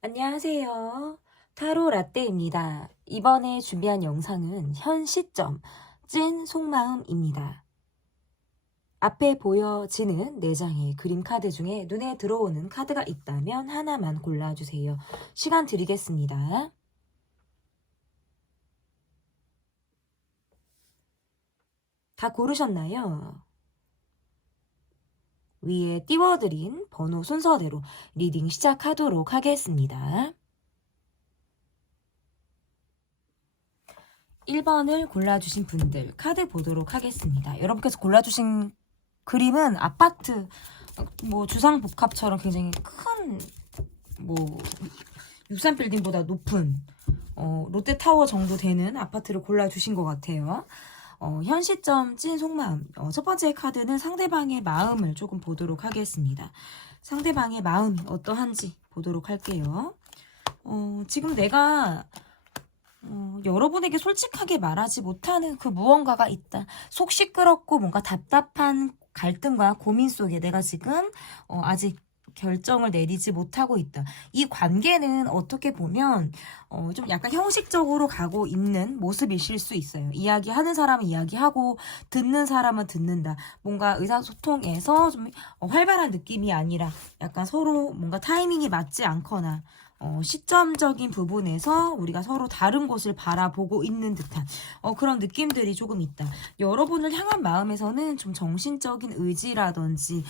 안녕하세요. 타로 라떼입니다. 이번에 준비한 영상은 현 시점 찐 속마음입니다. 앞에 보여지는 4장의 그림 카드 중에 눈에 들어오는 카드가 있다면 하나만 골라주세요. 시간 드리겠습니다. 다 고르셨나요? 위에 띄워드린 번호 순서대로 리딩 시작하도록 하겠습니다. 1번을 골라주신 분들 카드 보도록 하겠습니다. 여러분께서 골라주신 그림은 아파트 주상복합처럼 굉장히 큰 63빌딩보다 높은 롯데타워 정도 되는 아파트를 골라주신 것 같아요. 현 시점 찐 속마음. 첫 번째 카드는 상대방의 마음을 조금 보도록 하겠습니다. 상대방의 마음이 어떠한지 보도록 할게요. 지금 내가 여러분에게 솔직하게 말하지 못하는 그 무언가가 있다. 속 시끄럽고 뭔가 답답한 갈등과 고민 속에 내가 지금 아직 결정을 내리지 못하고 있다. 이 관계는 어떻게 보면 좀 약간 형식적으로 가고 있는 모습이실 수 있어요. 이야기하는 사람은 이야기하고 듣는 사람은 듣는다. 뭔가 의사소통에서 좀 활발한 느낌이 아니라 약간 서로 뭔가 타이밍이 맞지 않거나 시점적인 부분에서 우리가 서로 다른 곳을 바라보고 있는 듯한 그런 느낌들이 조금 있다. 여러분을 향한 마음에서는 좀 정신적인 의지라든지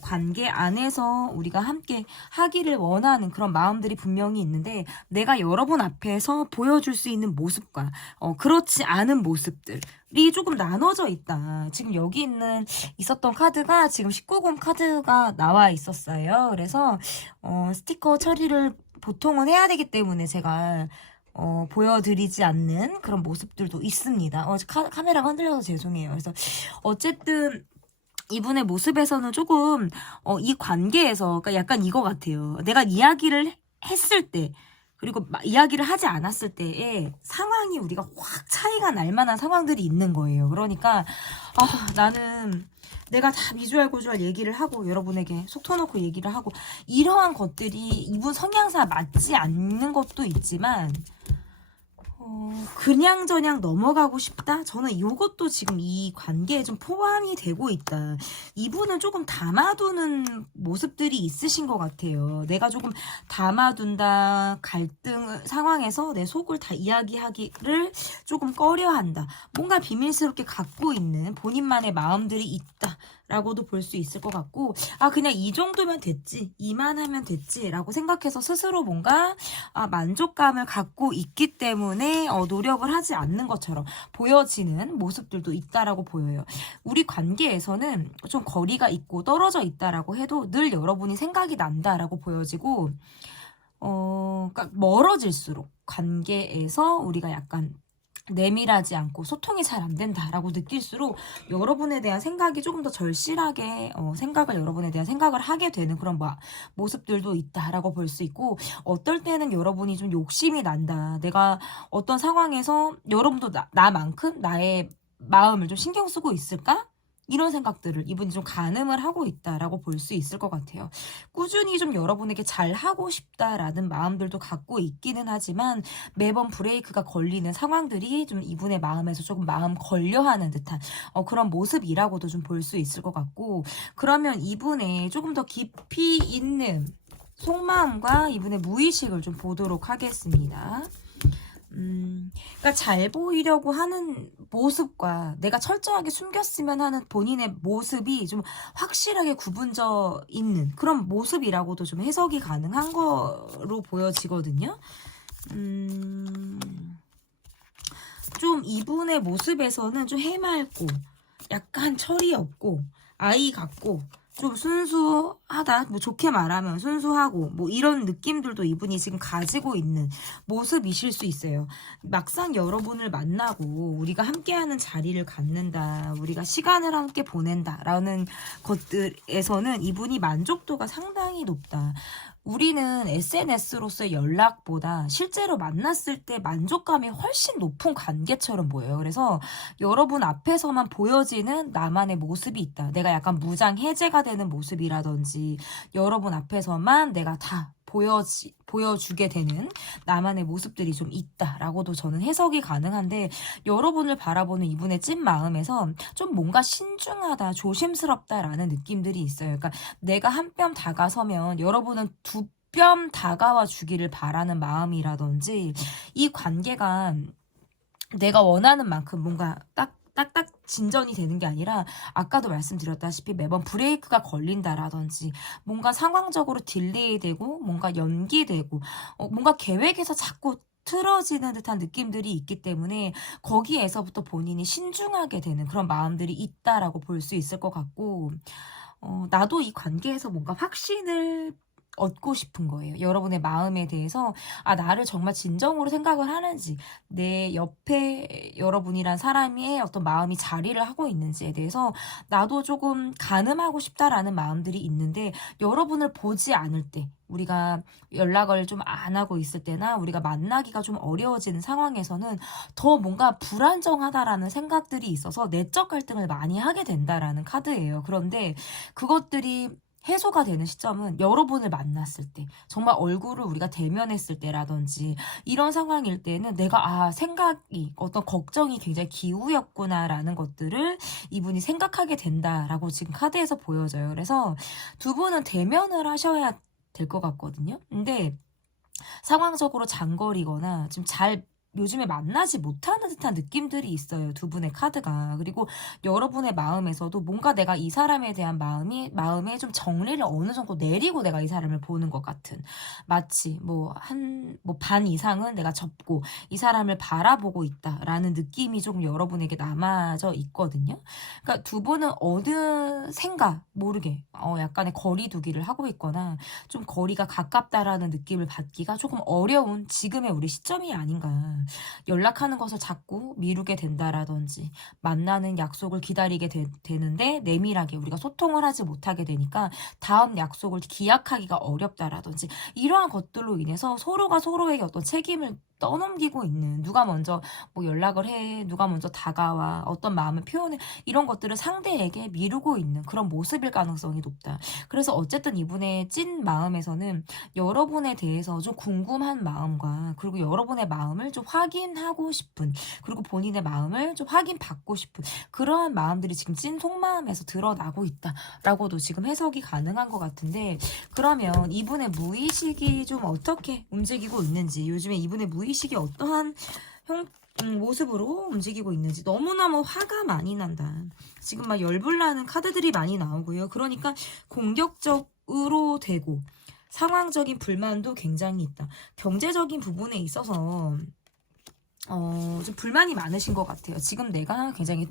관계 안에서 우리가 함께 하기를 원하는 그런 마음들이 분명히 있는데 내가 여러분 앞에서 보여줄 수 있는 모습과 그렇지 않은 모습들이 조금 나눠져 있다. 지금 여기 있었던 카드가 지금 19금 카드가 나와 있었어요. 그래서 스티커 처리를 보통은 해야 되기 때문에 제가 보여드리지 않는 그런 모습들도 있습니다. 카메라가 흔들려서 죄송해요. 그래서 어쨌든 이분의 모습에서는 조금 이 관계에서 그러니까 약간 이거 같아요. 내가 이야기를 했을 때 그리고 이야기를 하지 않았을 때의 상황이 우리가 확 차이가 날 만한 상황들이 있는 거예요. 그러니까 나는 내가 다 미주알 고주알 얘기를 하고 여러분에게 속 터놓고 얘기를 하고 이러한 것들이 이분 성향상 맞지 않는 것도 있지만 그냥저냥 넘어가고 싶다? 저는 이것도 지금 이 관계에 좀 포함이 되고 있다. 이분은 조금 담아두는 모습들이 있으신 것 같아요. 내가 조금 담아둔다, 갈등 상황에서 내 속을 다 이야기하기를 조금 꺼려한다. 뭔가 비밀스럽게 갖고 있는 본인만의 마음들이 있다. 라고도 볼 수 있을 것 같고 그냥 이 정도면 됐지 이만하면 됐지 라고 생각해서 스스로 뭔가 만족감을 갖고 있기 때문에 노력을 하지 않는 것처럼 보여지는 모습들도 있다라고 보여요. 우리 관계에서는 좀 거리가 있고 떨어져 있다라고 해도 늘 여러분이 생각이 난다라고 보여지고 그러니까 멀어질수록 관계에서 우리가 약간 내밀하지 않고 소통이 잘 안 된다라고 느낄수록 여러분에 대한 생각이 조금 더 절실하게 여러분에 대한 생각을 하게 되는 그런 모습들도 있다라고 볼 수 있고 어떨 때는 여러분이 좀 욕심이 난다. 내가 어떤 상황에서 여러분도 나만큼 나의 마음을 좀 신경 쓰고 있을까? 이런 생각들을 이분이 좀 가늠을 하고 있다라고 볼 수 있을 것 같아요. 꾸준히 좀 여러분에게 잘하고 싶다라는 마음들도 갖고 있기는 하지만 매번 브레이크가 걸리는 상황들이 좀 이분의 마음에서 조금 마음 걸려하는 듯한 그런 모습이라고도 좀 볼 수 있을 것 같고 그러면 이분의 조금 더 깊이 있는 속마음과 이분의 무의식을 좀 보도록 하겠습니다. 그러니까 잘 보이려고 하는 모습과 내가 철저하게 숨겼으면 하는 본인의 모습이 좀 확실하게 구분져 있는 그런 모습이라고도 좀 해석이 가능한 거로 보여지거든요. 좀 이분의 모습에서는 좀 해맑고 약간 철이 없고 아이 같고 좀 순수하다, 좋게 말하면 순수하고 이런 느낌들도 이분이 지금 가지고 있는 모습이실 수 있어요. 막상 여러분을 만나고 우리가 함께하는 자리를 갖는다, 우리가 시간을 함께 보낸다라는 것들에서는 이분이 만족도가 상당히 높다. 우리는 SNS로서의 연락보다 실제로 만났을 때 만족감이 훨씬 높은 관계처럼 보여요. 그래서 여러분 앞에서만 보여지는 나만의 모습이 있다. 내가 약간 무장 해제가 되는 모습이라든지 여러분 앞에서만 내가 다 보여주게 되는 나만의 모습들이 좀 있다라고도 저는 해석이 가능한데, 여러분을 바라보는 이분의 찐 마음에서 좀 뭔가 신중하다, 조심스럽다라는 느낌들이 있어요. 그러니까 내가 한 뼘 다가서면 여러분은 두 뼘 다가와 주기를 바라는 마음이라든지, 이 관계가 내가 원하는 만큼 뭔가 딱딱 진전이 되는 게 아니라, 아까도 말씀드렸다시피 매번 브레이크가 걸린다라든지, 뭔가 상황적으로 딜레이되고 뭔가 연기되고, 뭔가 계획에서 자꾸 틀어지는 듯한 느낌들이 있기 때문에 거기에서부터 본인이 신중하게 되는 그런 마음들이 있다라고 볼 수 있을 것 같고, 나도 이 관계에서 뭔가 확신을 얻고 싶은 거예요. 여러분의 마음에 대해서, 나를 정말 진정으로 생각을 하는지, 내 옆에 여러분이란 사람의 어떤 마음이 자리를 하고 있는지에 대해서 나도 조금 가늠하고 싶다라는 마음들이 있는데, 여러분을 보지 않을 때, 우리가 연락을 좀 안 하고 있을 때나 우리가 만나기가 좀 어려워지는 상황에서는 더 뭔가 불안정하다라는 생각들이 있어서 내적 갈등을 많이 하게 된다라는 카드예요. 그런데 그것들이 해소가 되는 시점은 여러분을 만났을 때, 정말 얼굴을 우리가 대면했을 때라든지, 이런 상황일 때는 내가 생각이, 어떤 걱정이 굉장히 기우였구나라는 것들을 이분이 생각하게 된다라고 지금 카드에서 보여져요. 그래서 두 분은 대면을 하셔야 될 것 같거든요. 근데 상황적으로 장거리거나 좀 요즘에 만나지 못하는 듯한 느낌들이 있어요. 두 분의 카드가. 그리고 여러분의 마음에서도 뭔가 내가 이 사람에 대한 마음에 좀 정리를 어느 정도 내리고 내가 이 사람을 보는 것 같은, 마치 반 이상은 내가 접고 이 사람을 바라보고 있다라는 느낌이 조금 여러분에게 남아져 있거든요. 그러니까 두 분은 어느샌가 모르게 약간의 거리두기를 하고 있거나 좀 거리가 가깝다라는 느낌을 받기가 조금 어려운 지금의 우리 시점이 아닌가. 연락하는 것을 자꾸 미루게 된다라든지, 만나는 약속을 기다리게 되는데 내밀하게 우리가 소통을 하지 못하게 되니까 다음 약속을 기약하기가 어렵다라든지, 이러한 것들로 인해서 서로가 서로에게 어떤 책임을 떠넘기고 있는, 누가 먼저 연락을 해, 누가 먼저 다가와, 어떤 마음을 표현해, 이런 것들을 상대에게 미루고 있는 그런 모습일 가능성이 높다. 그래서 어쨌든 이분의 찐 마음에서는 여러분에 대해서 좀 궁금한 마음과, 그리고 여러분의 마음을 좀 확인하고 싶은, 그리고 본인의 마음을 좀 확인받고 싶은 그러한 마음들이 지금 찐 속마음에서 드러나고 있다라고도 지금 해석이 가능한 것 같은데, 그러면 이분의 무의식이 좀 어떻게 움직이고 있는지, 요즘에 이분의 무의식이 어떠한 모습으로 움직이고 있는지. 너무너무 화가 많이 난다. 지금 막 열불나는 카드들이 많이 나오고요. 그러니까 공격적으로 되고, 상황적인 불만도 굉장히 있다. 경제적인 부분에 있어서 좀 불만이 많으신 것 같아요. 지금 내가 굉장히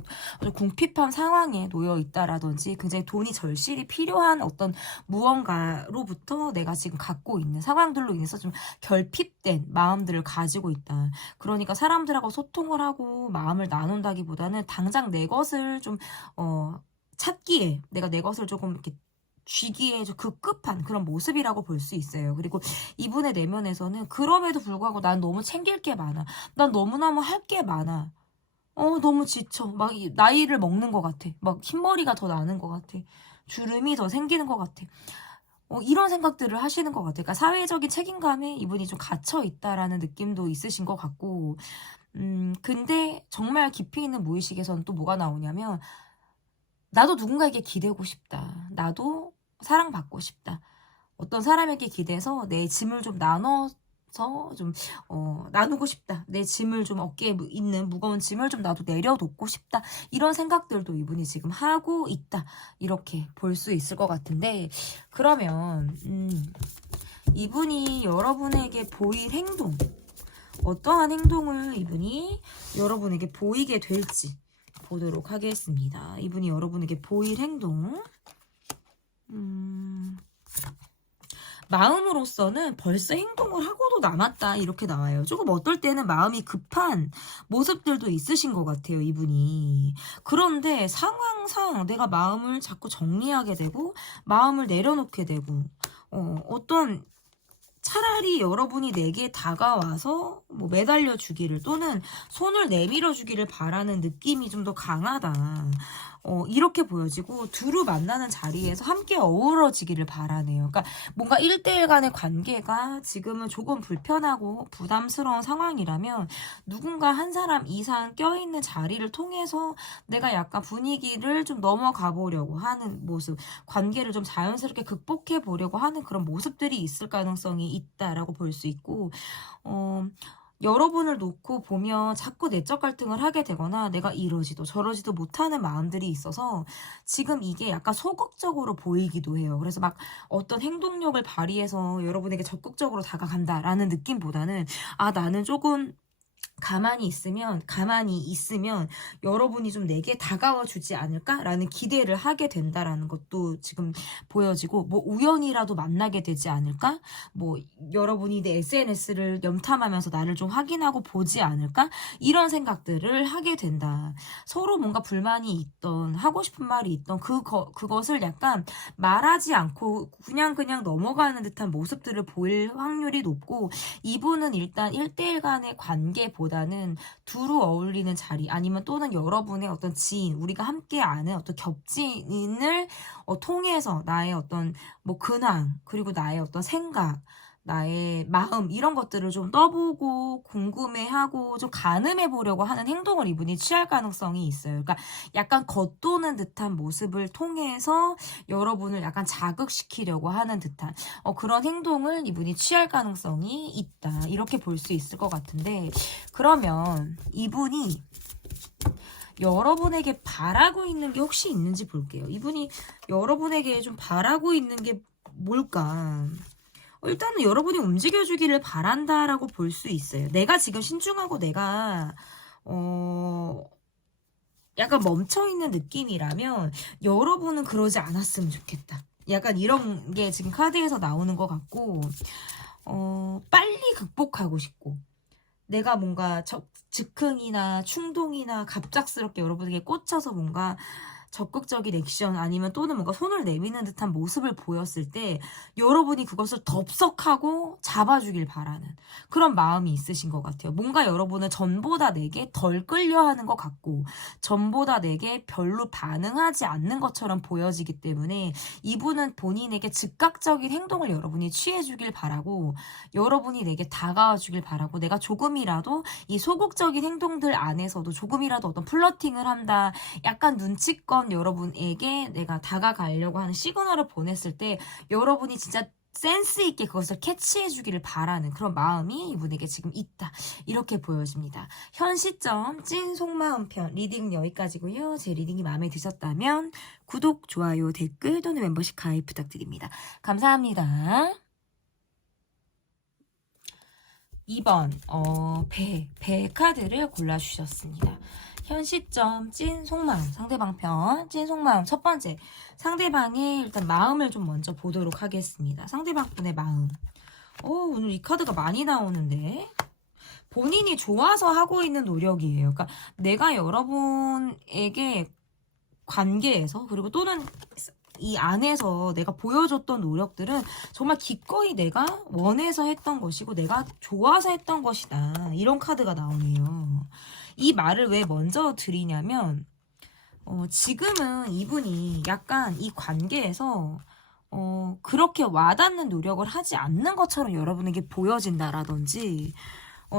궁핍한 상황에 놓여 있다라든지, 굉장히 돈이 절실히 필요한 어떤 무언가로부터 내가 지금 갖고 있는 상황들로 인해서 좀 결핍된 마음들을 가지고 있다. 그러니까 사람들하고 소통을 하고 마음을 나눈다기보다는 당장 내 것을 좀 찾기에, 내가 내 것을 조금 이렇게 쥐기에 좀 급급한 그런 모습이라고 볼 수 있어요. 그리고 이분의 내면에서는 그럼에도 불구하고 난 너무 챙길 게 많아, 난 너무너무 할 게 많아, 너무 지쳐, 막 나이를 먹는 것 같아, 막 흰머리가 더 나는 것 같아, 주름이 더 생기는 것 같아, 이런 생각들을 하시는 것 같아요. 그러니까 사회적인 책임감에 이분이 좀 갇혀 있다라는 느낌도 있으신 것 같고, 근데 정말 깊이 있는 무의식에서는 또 뭐가 나오냐면, 나도 누군가에게 기대고 싶다, 나도 사랑받고 싶다, 어떤 사람에게 기대서 내 짐을 좀 나눠서 좀 나누고 싶다, 내 짐을 좀, 어깨에 있는 무거운 짐을 좀 나도 내려놓고 싶다, 이런 생각들도 이분이 지금 하고 있다, 이렇게 볼 수 있을 것 같은데, 그러면 이분이 여러분에게 보일 행동, 어떠한 행동을 이분이 여러분에게 보이게 될지 보도록 하겠습니다. 이분이 여러분에게 보일 행동, 마음으로서는 벌써 행동을 하고도 남았다, 이렇게 나와요. 조금 어떨 때는 마음이 급한 모습들도 있으신 것 같아요, 이분이. 그런데 상황상 내가 마음을 자꾸 정리하게 되고 마음을 내려놓게 되고, 어떤 차라리 여러분이 내게 다가와서 매달려 주기를, 또는 손을 내밀어 주기를 바라는 느낌이 좀 더 강하다. 이렇게 보여지고 두루 만나는 자리에서 함께 어우러지기를 바라네요. 그러니까 뭔가 1대1 간의 관계가 지금은 조금 불편하고 부담스러운 상황이라면 누군가 한 사람 이상 껴있는 자리를 통해서 내가 약간 분위기를 좀 넘어가 보려고 하는 모습, 관계를 좀 자연스럽게 극복해 보려고 하는 그런 모습들이 있을 가능성이 있다라고 볼 수 있고, 여러분을 놓고 보면 자꾸 내적 갈등을 하게 되거나 내가 이러지도 저러지도 못하는 마음들이 있어서 지금 이게 약간 소극적으로 보이기도 해요. 그래서 막 어떤 행동력을 발휘해서 여러분에게 적극적으로 다가간다라는 느낌보다는 나는 조금 가만히 있으면 여러분이 좀 내게 다가와 주지 않을까라는 기대를 하게 된다라는 것도 지금 보여지고, 뭐 우연이라도 만나게 되지 않을까? 뭐 여러분이 내 SNS를 염탐하면서 나를 좀 확인하고 보지 않을까? 이런 생각들을 하게 된다. 서로 뭔가 불만이 있던, 하고 싶은 말이 있던 그것을 약간 말하지 않고 그냥 넘어가는 듯한 모습들을 보일 확률이 높고, 이분은 일단 1대1 간의 관계보다는 두루 어울리는 자리, 아니면 또는 여러분의 어떤 지인, 우리가 함께 아는 어떤 겹친인을 통해서 나의 어떤 뭐 근황, 그리고 나의 어떤 생각, 나의 마음, 이런 것들을 좀 떠보고 궁금해하고 좀 가늠해 보려고 하는 행동을 이분이 취할 가능성이 있어요. 그러니까 약간 겉도는 듯한 모습을 통해서 여러분을 약간 자극시키려고 하는 듯한 그런 행동을 이분이 취할 가능성이 있다, 이렇게 볼 수 있을 것 같은데, 그러면 이분이 여러분에게 바라고 있는 게 혹시 있는지 볼게요. 이분이 여러분에게 좀 바라고 있는 게 뭘까? 일단은 여러분이 움직여주기를 바란다라고 볼 수 있어요. 내가 지금 신중하고 내가 약간 멈춰있는 느낌이라면 여러분은 그러지 않았으면 좋겠다. 약간 이런 게 지금 카드에서 나오는 것 같고, 빨리 극복하고 싶고, 내가 뭔가 즉흥이나 충동이나 갑작스럽게 여러분에게 꽂혀서 뭔가 적극적인 액션, 아니면 또는 뭔가 손을 내미는 듯한 모습을 보였을 때 여러분이 그것을 덥석하고 잡아주길 바라는 그런 마음이 있으신 것 같아요. 뭔가 여러분은 전보다 내게 덜 끌려하는 것 같고, 전보다 내게 별로 반응하지 않는 것처럼 보여지기 때문에 이분은 본인에게 즉각적인 행동을 여러분이 취해주길 바라고, 여러분이 내게 다가와 주길 바라고, 내가 조금이라도 이 소극적인 행동들 안에서도 조금이라도 어떤 플러팅을 한다, 약간 눈치껏 여러분에게 내가 다가가려고 하는 시그널을 보냈을 때 여러분이 진짜 센스 있게 그것을 캐치해 주기를 바라는 그런 마음이 이분에게 지금 있다, 이렇게 보여집니다. 현 시점 찐 속마음 편 리딩 여기까지고요. 제 리딩이 마음에 드셨다면 구독, 좋아요, 댓글 또는 멤버십 가입 부탁드립니다. 감사합니다. 2번 배 카드를 골라주셨습니다. 현 시점 찐 속마음, 상대방 편 찐 속마음. 첫 번째, 상대방의 일단 마음을 좀 먼저 보도록 하겠습니다. 상대방 분의 마음. 오늘 이 카드가 많이 나오는데, 본인이 좋아서 하고 있는 노력이에요. 그러니까 내가 여러분에게 관계에서, 그리고 또는 이 안에서 내가 보여줬던 노력들은 정말 기꺼이 내가 원해서 했던 것이고 내가 좋아서 했던 것이다, 이런 카드가 나오네요. 이 말을 왜 먼저 드리냐면, 지금은 이분이 약간 이 관계에서 그렇게 와닿는 노력을 하지 않는 것처럼 여러분에게 보여진다라든지,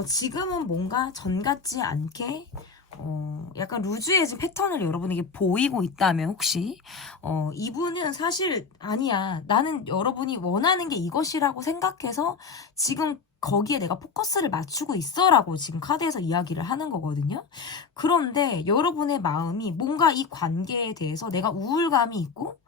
지금은 뭔가 전 같지 않게 약간 루즈해진 패턴을 여러분에게 보이고 있다면, 혹시 이분은 사실 아니야, 나는 여러분이 원하는 게 이것이라고 생각해서 지금 거기에 내가 포커스를 맞추고 있어 라고 지금 카드에서 이야기를 하는 거거든요. 그런데 여러분의 마음이 뭔가 이 관계에 대해서 내가 우울감이 있고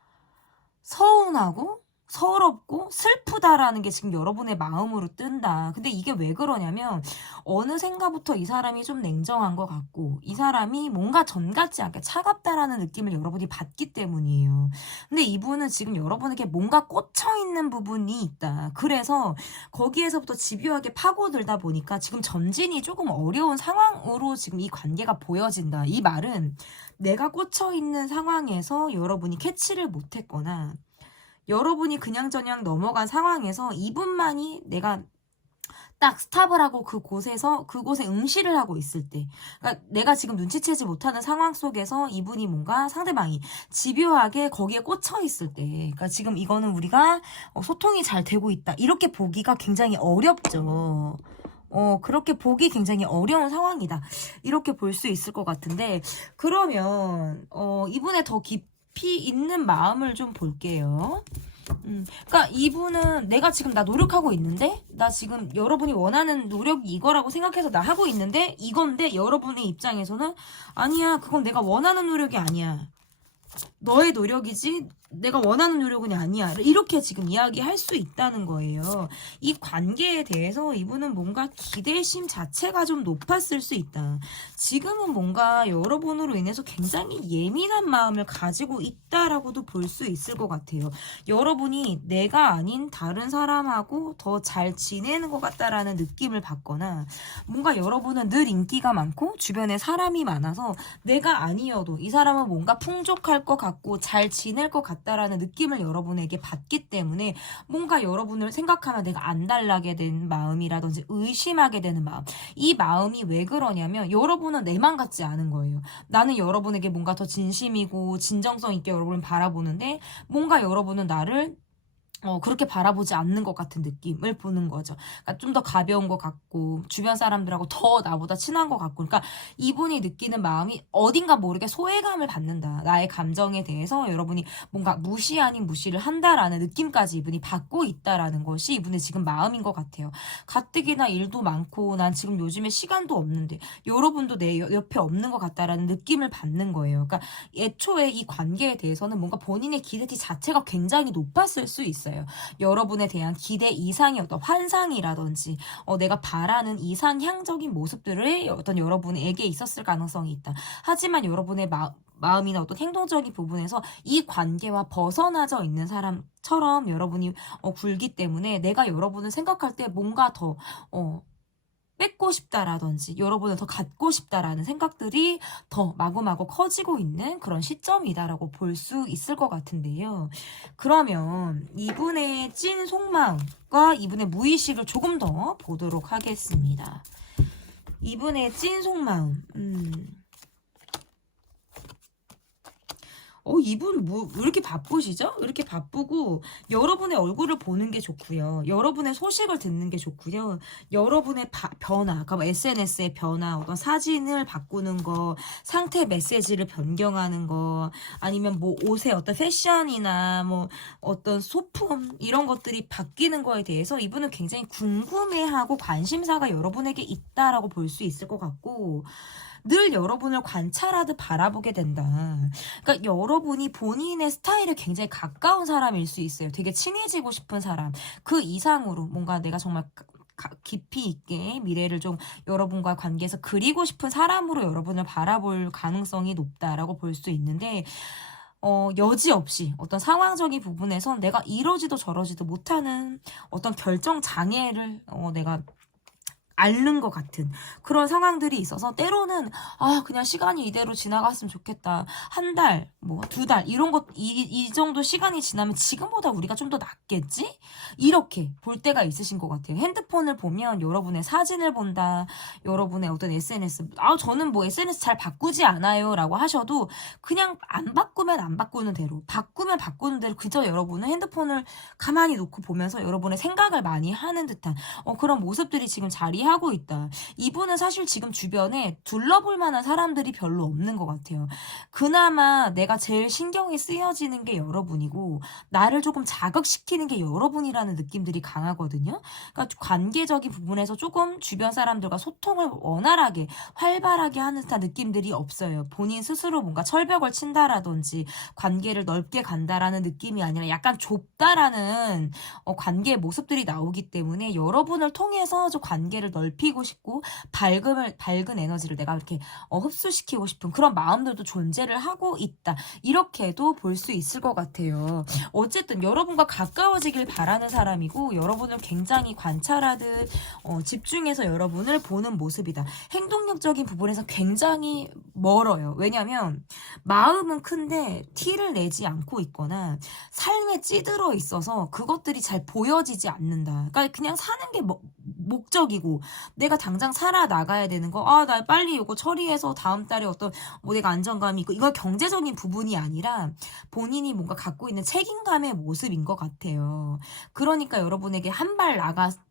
서운하고 서럽고 슬프다라는 게 지금 여러분의 마음으로 뜬다. 근데 이게 왜 그러냐면, 어느샌가부터 이 사람이 좀 냉정한 것 같고 이 사람이 뭔가 전 같지 않게 차갑다라는 느낌을 여러분이 받기 때문이에요. 근데 이분은 지금 여러분에게 뭔가 꽂혀있는 부분이 있다. 그래서 거기에서부터 집요하게 파고들다 보니까 지금 전진이 조금 어려운 상황으로 지금 이 관계가 보여진다. 이 말은 내가 꽂혀있는 상황에서 여러분이 캐치를 못했거나 여러분이 그냥저냥 넘어간 상황에서 이분만이 내가 딱 스탑을 하고 그곳에 응시를 하고 있을 때, 그러니까 내가 지금 눈치채지 못하는 상황 속에서 이분이 뭔가 상대방이 집요하게 거기에 꽂혀 있을 때, 그러니까 지금 이거는 우리가 소통이 잘 되고 있다 이렇게 보기가 굉장히 어렵죠. 그렇게 보기 굉장히 어려운 상황이다 이렇게 볼 수 있을 것 같은데, 그러면 이분의 더 깊이 있는 마음을 좀 볼게요. 그러니까 이분은 내가 지금 나 노력하고 있는데, 나 지금 여러분이 원하는 노력이 이거라고 생각해서 나 하고 있는데 이건데, 여러분의 입장에서는 아니야, 그건 내가 원하는 노력이 아니야, 너의 노력이지 내가 원하는 노력은 아니야, 이렇게 지금 이야기할 수 있다는 거예요. 이 관계에 대해서 이분은 뭔가 기대심 자체가 좀 높았을 수 있다. 지금은 뭔가 여러분으로 인해서 굉장히 예민한 마음을 가지고 있다라고도 볼 수 있을 것 같아요. 여러분이 내가 아닌 다른 사람하고 더 잘 지내는 것 같다라는 느낌을 받거나, 뭔가 여러분은 늘 인기가 많고 주변에 사람이 많아서 내가 아니어도 이 사람은 뭔가 풍족할 것 같고 잘 지낼 것 같다라는 느낌을 여러분에게 받기 때문에, 뭔가 여러분을 생각하면 내가 안달나게 된 마음이라든지 의심하게 되는 마음, 이 마음이 왜 그러냐면 여러분은 내만 같지 않은 거예요. 나는 여러분에게 뭔가 더 진심이고 진정성 있게 여러분을 바라보는데, 뭔가 여러분은 나를 그렇게 바라보지 않는 것 같은 느낌을 보는 거죠. 그러니까 좀 더 가벼운 것 같고 주변 사람들하고 더 나보다 친한 것 같고, 그러니까 이분이 느끼는 마음이 어딘가 모르게 소외감을 받는다. 나의 감정에 대해서 여러분이 뭔가 무시 아닌 무시를 한다라는 느낌까지 이분이 받고 있다라는 것이 이분의 지금 마음인 것 같아요. 가뜩이나 일도 많고 난 지금 요즘에 시간도 없는데 여러분도 내 옆에 없는 것 같다라는 느낌을 받는 거예요. 그러니까 애초에 이 관계에 대해서는 뭔가 본인의 기대치 자체가 굉장히 높았을 수 있어요. 여러분에 대한 기대 이상의 어떤 환상이라든지 내가 바라는 이상향적인 모습들을 어떤 여러분에게 있었을 가능성이 있다. 하지만 여러분의 마음이나 어떤 행동적인 부분에서 이 관계와 벗어나져 있는 사람처럼 여러분이 굴기 때문에, 내가 여러분을 생각할 때 뭔가 더 뺏고 싶다라든지 여러분을 더 갖고 싶다라는 생각들이 더 마구마구 커지고 있는 그런 시점이다라고 볼 수 있을 것 같은데요. 그러면 이분의 찐 속마음과 이분의 무의식을 조금 더 보도록 하겠습니다. 이분의 찐 속마음. 이분 왜 이렇게 바쁘시죠? 왜 이렇게 바쁘고, 여러분의 얼굴을 보는 게 좋고요. 여러분의 소식을 듣는 게 좋고요. 여러분의 변화, 그러니까 뭐 SNS의 변화, 어떤 사진을 바꾸는 거, 상태 메시지를 변경하는 거, 아니면 뭐 옷의 어떤 패션이나 뭐 어떤 소품, 이런 것들이 바뀌는 거에 대해서 이분은 굉장히 궁금해하고 관심사가 여러분에게 있다라고 볼 수 있을 것 같고, 늘 여러분을 관찰하듯 바라보게 된다. 그러니까 여러분이 본인의 스타일에 굉장히 가까운 사람일 수 있어요. 되게 친해지고 싶은 사람. 그 이상으로 뭔가 내가 정말 깊이 있게 미래를 좀 여러분과 관계에서 그리고 싶은 사람으로 여러분을 바라볼 가능성이 높다라고 볼 수 있는데, 여지없이 어떤 상황적인 부분에서 내가 이러지도 저러지도 못하는 어떤 결정 장애를 내가 앓는 것 같은 그런 상황들이 있어서, 때로는 그냥 시간이 이대로 지나갔으면 좋겠다. 한 달, 뭐 두 달, 이런 것, 이 정도 시간이 지나면 지금보다 우리가 좀 더 낫겠지? 이렇게 볼 때가 있으신 것 같아요. 핸드폰을 보면 여러분의 사진을 본다, 여러분의 어떤 SNS, 저는 뭐 SNS 잘 바꾸지 않아요 라고 하셔도, 그냥 안 바꾸면 안 바꾸는 대로, 바꾸면 바꾸는 대로 그저 여러분은 핸드폰을 가만히 놓고 보면서 여러분의 생각을 많이 하는 듯한 그런 모습들이 지금 자리하고 있다. 이분은 사실 지금 주변에 둘러볼 만한 사람들이 별로 없는 것 같아요. 그나마 내가 제일 신경이 쓰여지는 게 여러분이고, 나를 조금 자극시키는 게 여러분이라는 느낌들이 강하거든요. 그러니까 관계적인 부분에서 조금 주변 사람들과 소통을 원활하게 활발하게 하는 듯한 느낌들이 없어요. 본인 스스로 뭔가 철벽을 친다라든지 관계를 넓게 간다라는 느낌이 아니라 약간 좁다라는 관계의 모습들이 나오기 때문에, 여러분을 통해서 저 관계를 넓히고 싶고 밝은 에너지를 내가 이렇게 흡수시키고 싶은 그런 마음들도 존재를 하고 있다. 이렇게도 볼 수 있을 것 같아요. 어쨌든 여러분과 가까워지길 바라는 사람이고, 여러분을 굉장히 관찰하듯 집중해서 여러분을 보는 모습이다. 행동력적인 부분에서 굉장히 멀어요. 왜냐면 마음은 큰데 티를 내지 않고 있거나 삶에 찌들어 있어서 그것들이 잘 보여지지 않는다. 그러니까 그냥 사는 게 목적이고 내가 당장 살아나가야 되는 거, 아, 나 빨리 이거 처리해서 다음 달에 어떤 뭐 내가 안정감이 있고, 이건 경제적인 부분이 아니라 본인이 뭔가 갖고 있는 책임감의 모습인 것 같아요. 그러니까 여러분에게 한 발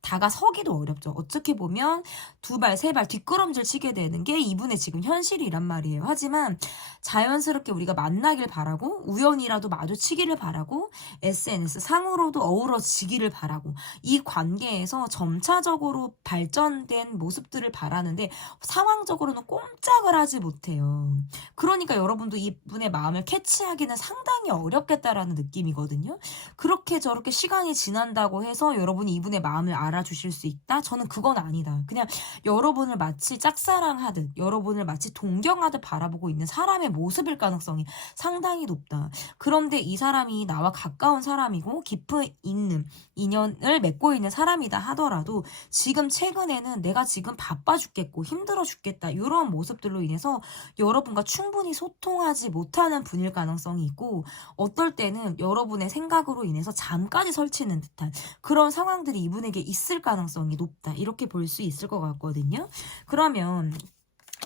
다가서기도 어렵죠. 어떻게 보면 두 발, 세 발 뒷걸음질 치게 되는 게 이분의 지금 현실이란 말이에요. 하지만 자연스럽게 우리가 만나길 바라고, 우연이라도 마주치기를 바라고, SNS 상으로도 어우러지기를 바라고, 이 관계에서 점차적으로 발전된 모습들을 바라는데 상황적으로는 꼼짝을 하지 못해요. 그러니까 여러분도 이분의 마음을 캐치하기는 상당히 어렵겠다라는 느낌이거든요. 그렇게 저렇게 시간이 지난다고 해서 여러분이 이분의 마음을 알아주실 수 있다? 저는 그건 아니다. 그냥 여러분을 마치 짝사랑하듯, 여러분을 마치 동경하듯 바라보고 있는 사람의 모습일 가능성이 상당히 높다. 그런데 이 사람이 나와 가까운 사람이고 깊이 있는 인연을 맺고 있는 사람이다 하더라도 지금 최근에는 내가 지금 바빠 죽겠고 힘들어 죽겠다, 이런 모습들로 인해서 여러분과 충분히 소통하지 못하는 분일 가능성이 있고, 어떨 때는 여러분의 생각으로 인해서 잠까지 설치는 듯한 그런 상황들이 이분에게 있을 가능성이 높다, 이렇게 볼 수 있을 것 같거든요. 그러면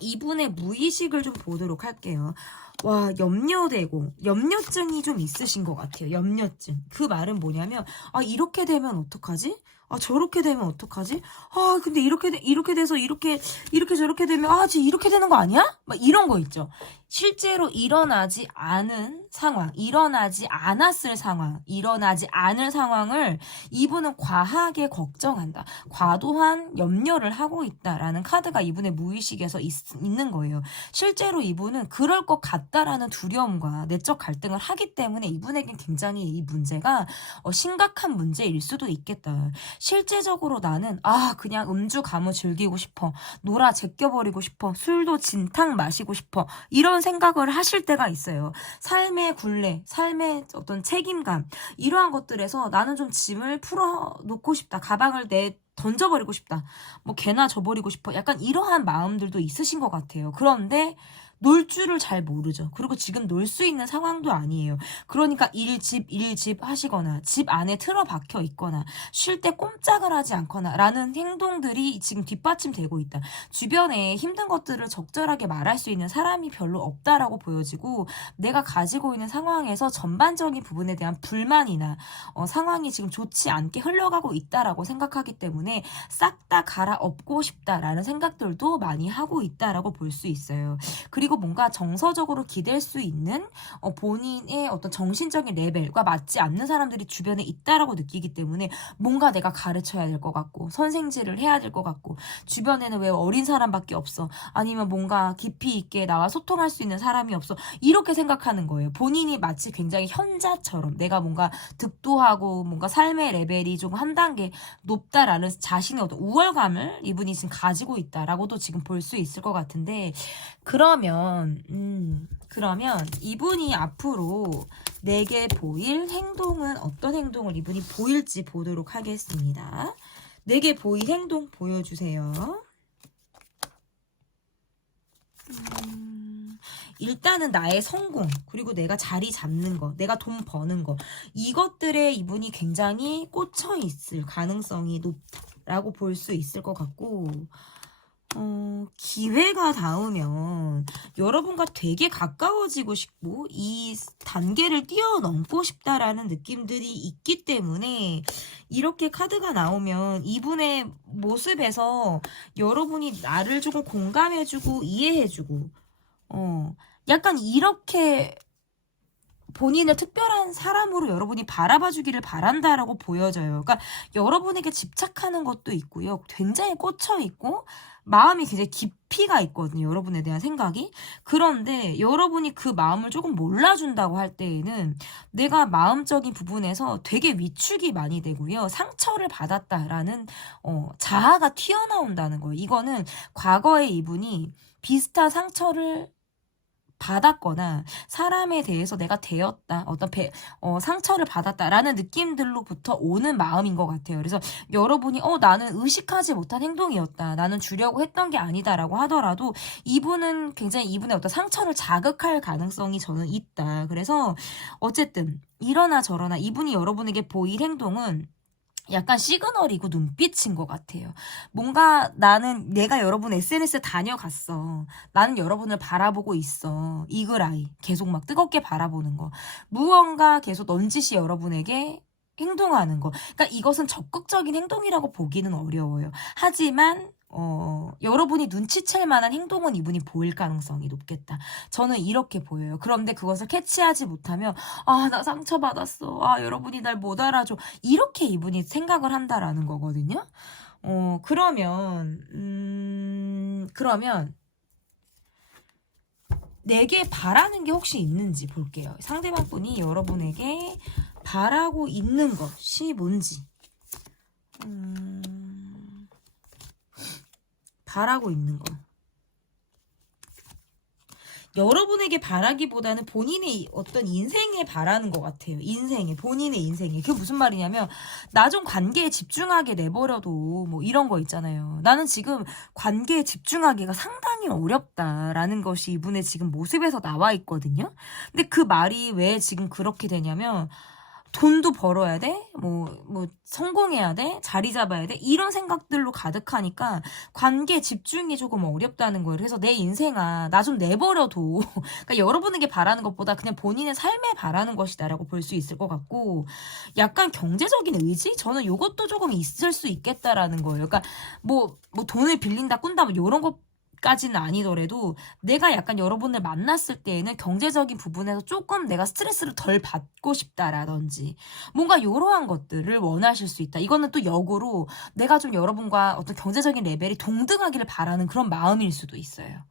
이분의 무의식을 좀 보도록 할게요. 와, 염려되고 염려증이 좀 있으신 것 같아요. 염려증. 그 말은 뭐냐면, 아, 이렇게 되면 어떡하지? 아, 저렇게 되면 어떡하지? 아, 근데 이렇게 돼서 이렇게 저렇게 되면, 아, 쟤 이렇게 되는 거 아니야? 막 이런 거 있죠. 실제로 일어나지 않은 상황, 일어나지 않았을 상황, 일어나지 않을 상황을 이분은 과하게 걱정한다, 과도한 염려를 하고 있다라는 카드가 이분의 무의식에서 있는 거예요. 실제로 이분은 그럴 것 같다라는 두려움과 내적 갈등을 하기 때문에 이분에겐 굉장히 이 문제가 심각한 문제일 수도 있겠다. 실제적으로 나는 그냥 음주 가무 즐기고 싶어, 놀아 제껴버리고 싶어, 술도 진탕 마시고 싶어, 이런 생각을 하실 때가 있어요. 삶의 굴레, 삶의 어떤 책임감, 이러한 것들에서 나는 좀 짐을 풀어놓고 싶다, 가방을 던져버리고 싶다, 뭐 개나 져버리고 싶어, 약간 이러한 마음들도 있으신 것 같아요. 그런데 놀 줄을 잘 모르죠. 그리고 지금 놀 수 있는 상황도 아니에요. 그러니까 일집 하시거나 집 안에 틀어박혀 있거나 쉴 때 꼼짝을 하지 않거나 라는 행동들이 지금 뒷받침되고 있다. 주변에 힘든 것들을 적절하게 말할 수 있는 사람이 별로 없다라고 보여지고, 내가 가지고 있는 상황에서 전반적인 부분에 대한 불만이나 상황이 지금 좋지 않게 흘러가고 있다라고 생각하기 때문에 싹 다 갈아엎고 싶다라는 생각들도 많이 하고 있다라고 볼 수 있어요. 그리고 뭔가 정서적으로 기댈 수 있는 본인의 어떤 정신적인 레벨과 맞지 않는 사람들이 주변에 있다라고 느끼기 때문에 뭔가 내가 가르쳐야 될 것 같고 선생질을 해야 될 것 같고, 주변에는 왜 어린 사람밖에 없어, 아니면 뭔가 깊이 있게 나와 소통할 수 있는 사람이 없어, 이렇게 생각하는 거예요. 본인이 마치 굉장히 현자처럼 내가 뭔가 득도하고 뭔가 삶의 레벨이 조금 한 단계 높다라는 자신의 어떤 우월감을 이분이 지금 가지고 있다라고도 지금 볼 수 있을 것 같은데, 그러면 이분이 앞으로 내게 보일 행동은 어떤 행동을 이분이 보일지 보도록 하겠습니다. 내게 보일 행동 보여주세요. 일단은 나의 성공, 그리고 내가 자리 잡는 거, 내가 돈 버는 거, 이것들에 이분이 굉장히 꽂혀 있을 가능성이 높다라고 볼 수 있을 것 같고, 기회가 닿으면 여러분과 되게 가까워지고 싶고 이 단계를 뛰어넘고 싶다라는 느낌들이 있기 때문에, 이렇게 카드가 나오면 이분의 모습에서 여러분이 나를 조금 공감해주고 이해해주고, 약간 이렇게 본인을 특별한 사람으로 여러분이 바라봐주기를 바란다라고 보여져요. 그러니까 여러분에게 집착하는 것도 있고요, 굉장히 꽂혀있고 마음이 굉장히 깊이가 있거든요, 여러분에 대한 생각이. 그런데 여러분이 그 마음을 조금 몰라준다고 할 때에는 내가 마음적인 부분에서 되게 위축이 많이 되고요, 상처를 받았다라는 자아가 튀어나온다는 거예요. 이거는 과거에 이분이 비슷한 상처를 받았거나 사람에 대해서 내가 대었다, 어떤 상처를 받았다라는 느낌들로부터 오는 마음인 것 같아요. 그래서 여러분이 나는 의식하지 못한 행동이었다, 나는 주려고 했던 게 아니다라고 하더라도 이분은 굉장히 이분의 어떤 상처를 자극할 가능성이 저는 있다. 그래서 어쨌든 이러나 저러나 이분이 여러분에게 보일 행동은 약간 시그널이고 눈빛인 것 같아요. 뭔가 내가 여러분 SNS 다녀갔어. 나는 여러분을 바라보고 있어. 이글아이. 계속 막 뜨겁게 바라보는 거. 무언가 계속 넌지시 여러분에게 행동하는 거. 그러니까 이것은 적극적인 행동이라고 보기는 어려워요. 하지만 여러분이 눈치챌 만한 행동은 이분이 보일 가능성이 높겠다. 저는 이렇게 보여요. 그런데 그것을 캐치하지 못하면 나 상처받았어. 여러분이 날 못 알아줘. 이렇게 이분이 생각을 한다라는 거거든요. 그러면 내게 바라는 게 혹시 있는지 볼게요. 상대방 분이 여러분에게 바라고 있는 것이 뭔지. 바라고 있는 거. 여러분에게 바라기보다는 본인의 어떤 인생에 바라는 것 같아요. 본인의 인생에. 그게 무슨 말이냐면, 나 좀 관계에 집중하게 내버려도, 뭐 이런 거 있잖아요. 나는 지금 관계에 집중하기가 상당히 어렵다라는 것이 이분의 지금 모습에서 나와 있거든요. 근데 그 말이 왜 지금 그렇게 되냐면, 돈도 벌어야 돼? 성공해야 돼? 자리 잡아야 돼? 이런 생각들로 가득하니까 관계에 집중이 조금 어렵다는 거예요. 그래서 내 인생아, 나 좀 내버려둬. 그러니까 여러분에게 바라는 것보다 그냥 본인의 삶에 바라는 것이다라고 볼 수 있을 것 같고, 약간 경제적인 의지? 저는 이것도 조금 있을 수 있겠다라는 거예요. 그러니까 돈을 빌린다, 꾼다, 이런 것 까지는 아니더라도 내가 약간 여러분을 만났을 때에는 경제적인 부분에서 조금 내가 스트레스를 덜 받고 싶다라든지 뭔가 이러한 것들을 원하실 수 있다. 이거는 또 역으로 내가 좀 여러분과 어떤 경제적인 레벨이 동등하기를 바라는 그런 마음일 수도 있어요.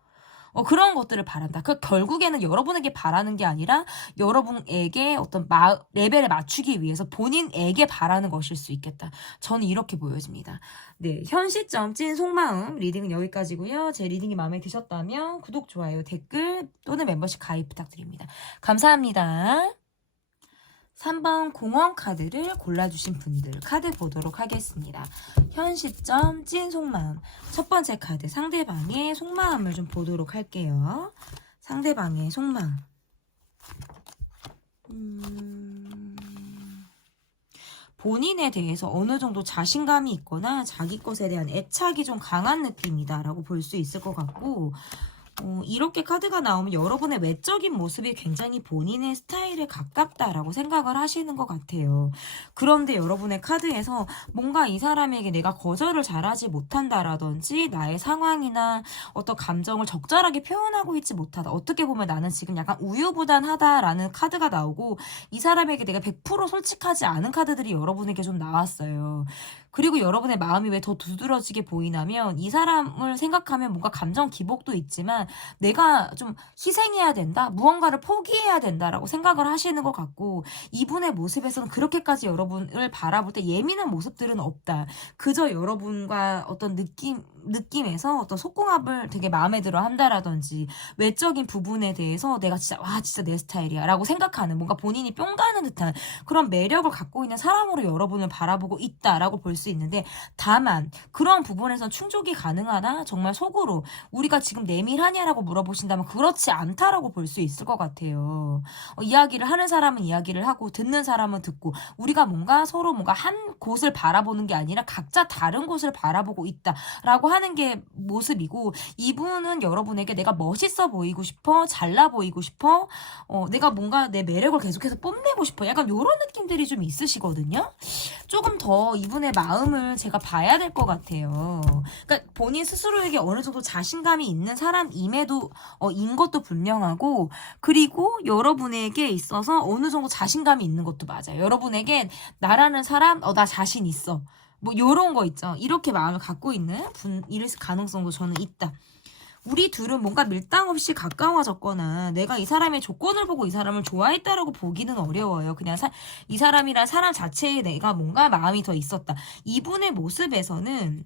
그런 것들을 바란다. 결국에는 여러분에게 바라는 게 아니라 여러분에게 어떤 레벨에 맞추기 위해서 본인에게 바라는 것일 수 있겠다. 저는 이렇게 보여집니다. 네, 현 시점 찐 속마음 리딩은 여기까지고요. 제 리딩이 마음에 드셨다면 구독, 좋아요, 댓글 또는 멤버십 가입 부탁드립니다. 감사합니다. 3번 공원 카드를 골라주신 분들 카드 보도록 하겠습니다. 현 시점 찐 속마음. 첫 번째 카드 상대방의 속마음을 좀 보도록 할게요. 상대방의 속마음. 본인에 대해서 어느 정도 자신감이 있거나 자기 것에 대한 애착이 좀 강한 느낌이다라고 볼 수 있을 것 같고, 이렇게 카드가 나오면 여러분의 외적인 모습이 굉장히 본인의 스타일에 가깝다라고 생각을 하시는 것 같아요. 그런데 여러분의 카드에서 뭔가 이 사람에게 내가 거절을 잘하지 못한다라든지 나의 상황이나 어떤 감정을 적절하게 표현하고 있지 못하다. 어떻게 보면 나는 지금 약간 우유부단하다라는 카드가 나오고 이 사람에게 내가 100% 솔직하지 않은 카드들이 여러분에게 좀 나왔어요. 그리고 여러분의 마음이 왜 더 두드러지게 보이냐면 이 사람을 생각하면 뭔가 감정 기복도 있지만 내가 좀 희생해야 된다, 무언가를 포기해야 된다라고 생각을 하시는 것 같고, 이분의 모습에서는 그렇게까지 여러분을 바라볼 때 예민한 모습들은 없다. 그저 여러분과 어떤 느낌에서 어떤 속궁합을 되게 마음에 들어 한다라든지 외적인 부분에 대해서 내가 진짜 내 스타일이야 라고 생각하는, 뭔가 본인이 뿅 가는 듯한 그런 매력을 갖고 있는 사람으로 여러분을 바라보고 있다라고 볼 수 있는데, 다만 그런 부분에선 충족이 가능하나 정말 속으로 우리가 지금 내밀하냐라고 물어보신다면 그렇지 않다라고 볼 수 있을 것 같아요. 이야기를 하는 사람은 이야기를 하고 듣는 사람은 듣고, 우리가 서로 뭔가 한 곳을 바라보는 게 아니라 각자 다른 곳을 바라보고 있다라고 하는 게 모습이고, 이분은 여러분에게 내가 멋있어 보이고 싶어, 잘나 보이고 싶어, 내가 뭔가 내 매력을 계속해서 뽐내고 싶어, 약간 이런 느낌들이 좀 있으시거든요. 조금 더 이분의 마음을 제가 봐야 될 것 같아요. 그러니까 본인 스스로에게 어느 정도 자신감이 있는 사람임에도 인 것도 분명하고, 그리고 여러분에게 있어서 어느 정도 자신감이 있는 것도 맞아요. 여러분에게 나라는 사람, 나 자신 있어, 요런 거 있죠. 이렇게 마음을 갖고 있는 분일 가능성도 저는 있다. 우리 둘은 뭔가 밀당 없이 가까워졌거나 내가 이 사람의 조건을 보고 이 사람을 좋아했다라고 보기는 어려워요. 그냥 이 사람이란 사람 자체에 내가 뭔가 마음이 더 있었다. 이분의 모습에서는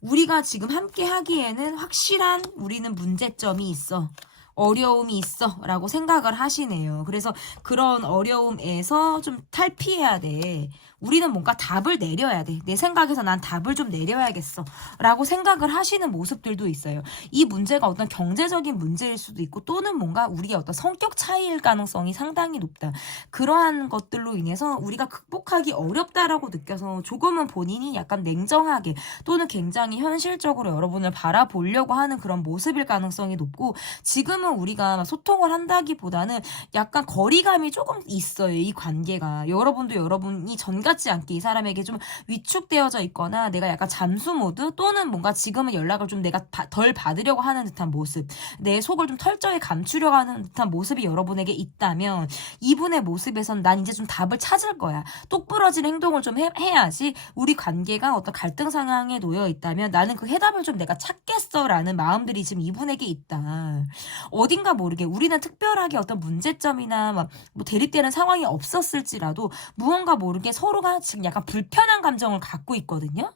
우리가 지금 함께 하기에는 확실한 우리는 문제점이 있어, 어려움이 있어 라고 생각을 하시네요. 그래서 그런 어려움에서 좀 탈피해야 돼. 우리는 뭔가 답을 내려야 돼. 내 생각에서 난 답을 좀 내려야겠어. 라고 생각을 하시는 모습들도 있어요. 이 문제가 어떤 경제적인 문제일 수도 있고 또는 뭔가 우리의 어떤 성격 차이일 가능성이 상당히 높다. 그러한 것들로 인해서 우리가 극복하기 어렵다라고 느껴서 조금은 본인이 약간 냉정하게 또는 굉장히 현실적으로 여러분을 바라보려고 하는 그런 모습일 가능성이 높고 지금은 우리가 소통을 한다기보다는 약간 거리감이 조금 있어요. 이 관계가. 여러분도 여러분이 전 같지 않게 이 사람에게 좀 위축되어져 있거나 내가 약간 잠수 모드 또는 뭔가 지금은 연락을 좀 내가 덜 받으려고 하는 듯한 모습 내 속을 좀 털저에 감추려고 하는 듯한 모습이 여러분에게 있다면 이분의 모습에선 난 이제 좀 답을 찾을 거야. 똑부러진 행동을 좀 해야지 우리 관계가 어떤 갈등 상황에 놓여 있다면 나는 그 해답을 좀 내가 찾겠어 라는 마음들이 지금 이분에게 있다. 어딘가 모르게 우리는 특별하게 어떤 문제점이나 막 뭐 대립되는 상황이 없었을지라도 무언가 모르게 서로가 지금 약간 불편한 감정을 갖고 있거든요.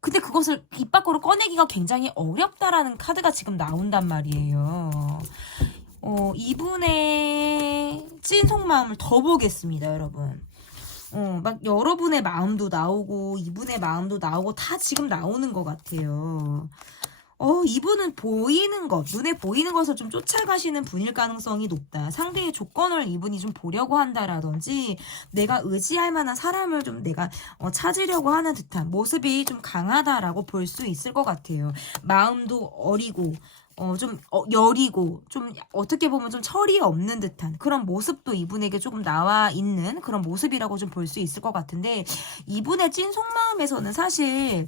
근데 그것을 입 밖으로 꺼내기가 굉장히 어렵다라는 카드가 지금 나온단 말이에요. 이분의 찐 속마음을 더 보겠습니다, 여러분. 막 여러분의 마음도 나오고 이분의 마음도 나오고 다 지금 나오는 것 같아요. 이분은 보이는 것, 눈에 보이는 것을 좀 쫓아가시는 분일 가능성이 높다. 상대의 조건을 이분이 좀 보려고 한다라든지 내가 의지할 만한 사람을 좀 내가 찾으려고 하는 듯한 모습이 좀 강하다라고 볼 수 있을 것 같아요. 마음도 어리고 좀 여리고 좀 어떻게 보면 좀 철이 없는 듯한 그런 모습도 이분에게 조금 나와 있는 그런 모습이라고 좀 볼 수 있을 것 같은데 이분의 찐 속마음에서는 사실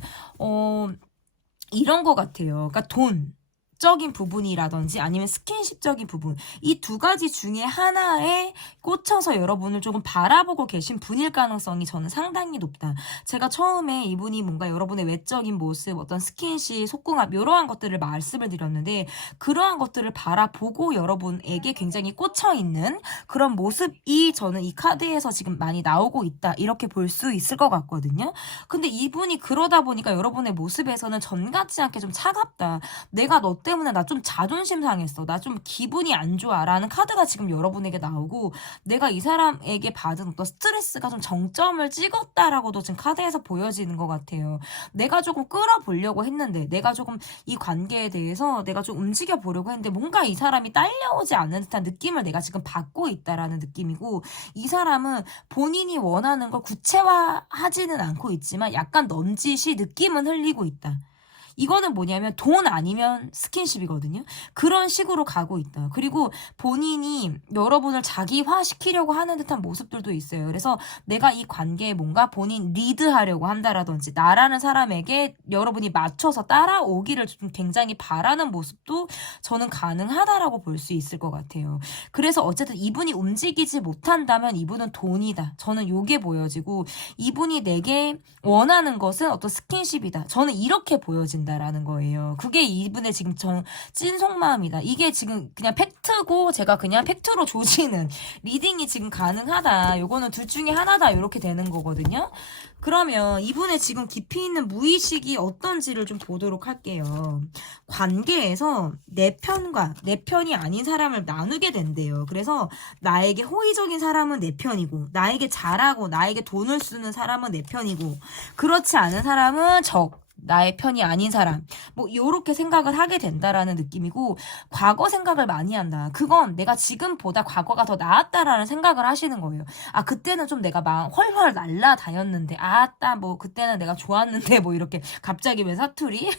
이런 것 같아요. 그러니까 돈적인 부분이라든지 아니면 스킨십적인 부분 이 두 가지 중에 하나에 꽂혀서 여러분을 조금 바라보고 계신 분일 가능성이 저는 상당히 높다. 제가 처음에 이분이 뭔가 여러분의 외적인 모습, 어떤 스킨십, 속궁합 이러한 것들을 말씀을 드렸는데 그러한 것들을 바라보고 여러분에게 굉장히 꽂혀있는 그런 모습이 저는 이 카드에서 지금 많이 나오고 있다. 이렇게 볼 수 있을 것 같거든요. 근데 이분이 그러다 보니까 여러분의 모습에서는 전 같지 않게 좀 차갑다. 내가 너 때문에 나 좀 자존심 상했어. 나 좀 기분이 안 좋아. 라는 카드가 지금 여러분에게 나오고 내가 이 사람에게 받은 어떤 스트레스가 좀 정점을 찍었다라고도 지금 카드에서 보여지는 것 같아요. 내가 조금 끌어보려고 했는데 내가 조금 이 관계에 대해서 내가 좀 움직여 보려고 했는데 뭔가 이 사람이 딸려오지 않는 듯한 느낌을 내가 지금 받고 있다라는 느낌이고 이 사람은 본인이 원하는 걸 구체화하지는 않고 있지만 약간 넌지시 느낌은 흘리고 있다. 이거는 뭐냐면 돈 아니면 스킨십이거든요. 그런 식으로 가고 있다. 그리고 본인이 여러분을 자기화시키려고 하는 듯한 모습들도 있어요. 그래서 내가 이 관계에 뭔가 본인 리드하려고 한다라든지 나라는 사람에게 여러분이 맞춰서 따라오기를 좀 굉장히 바라는 모습도 저는 가능하다라고 볼 수 있을 것 같아요. 그래서 어쨌든 이분이 움직이지 못한다면 이분은 돈이다. 저는 요게 보여지고 이분이 내게 원하는 것은 어떤 스킨십이다. 저는 이렇게 보여진다라는 거예요. 그게 이분의 지금 찐 속마음이다. 이게 지금 그냥 팩트고 제가 그냥 팩트로 조지는 리딩이 지금 가능하다. 요거는 둘 중에 하나다. 이렇게 되는 거거든요. 그러면 이분의 지금 깊이 있는 무의식이 어떤지를 좀 보도록 할게요. 관계에서 내 편과 내 편이 아닌 사람을 나누게 된대요. 그래서 나에게 호의적인 사람은 내 편이고 나에게 잘하고 나에게 돈을 쓰는 사람은 내 편이고 그렇지 않은 사람은 나의 편이 아닌 사람 뭐 요렇게 생각을 하게 된다라는 느낌이고 과거 생각을 많이 한다. 그건 내가 지금보다 과거가 더 나았다라는 생각을 하시는 거예요. 아 그때는 좀 내가 막 훨훨 날라다녔는데 아따 뭐 그때는 내가 좋았는데 뭐 이렇게 갑자기 왜 사투리?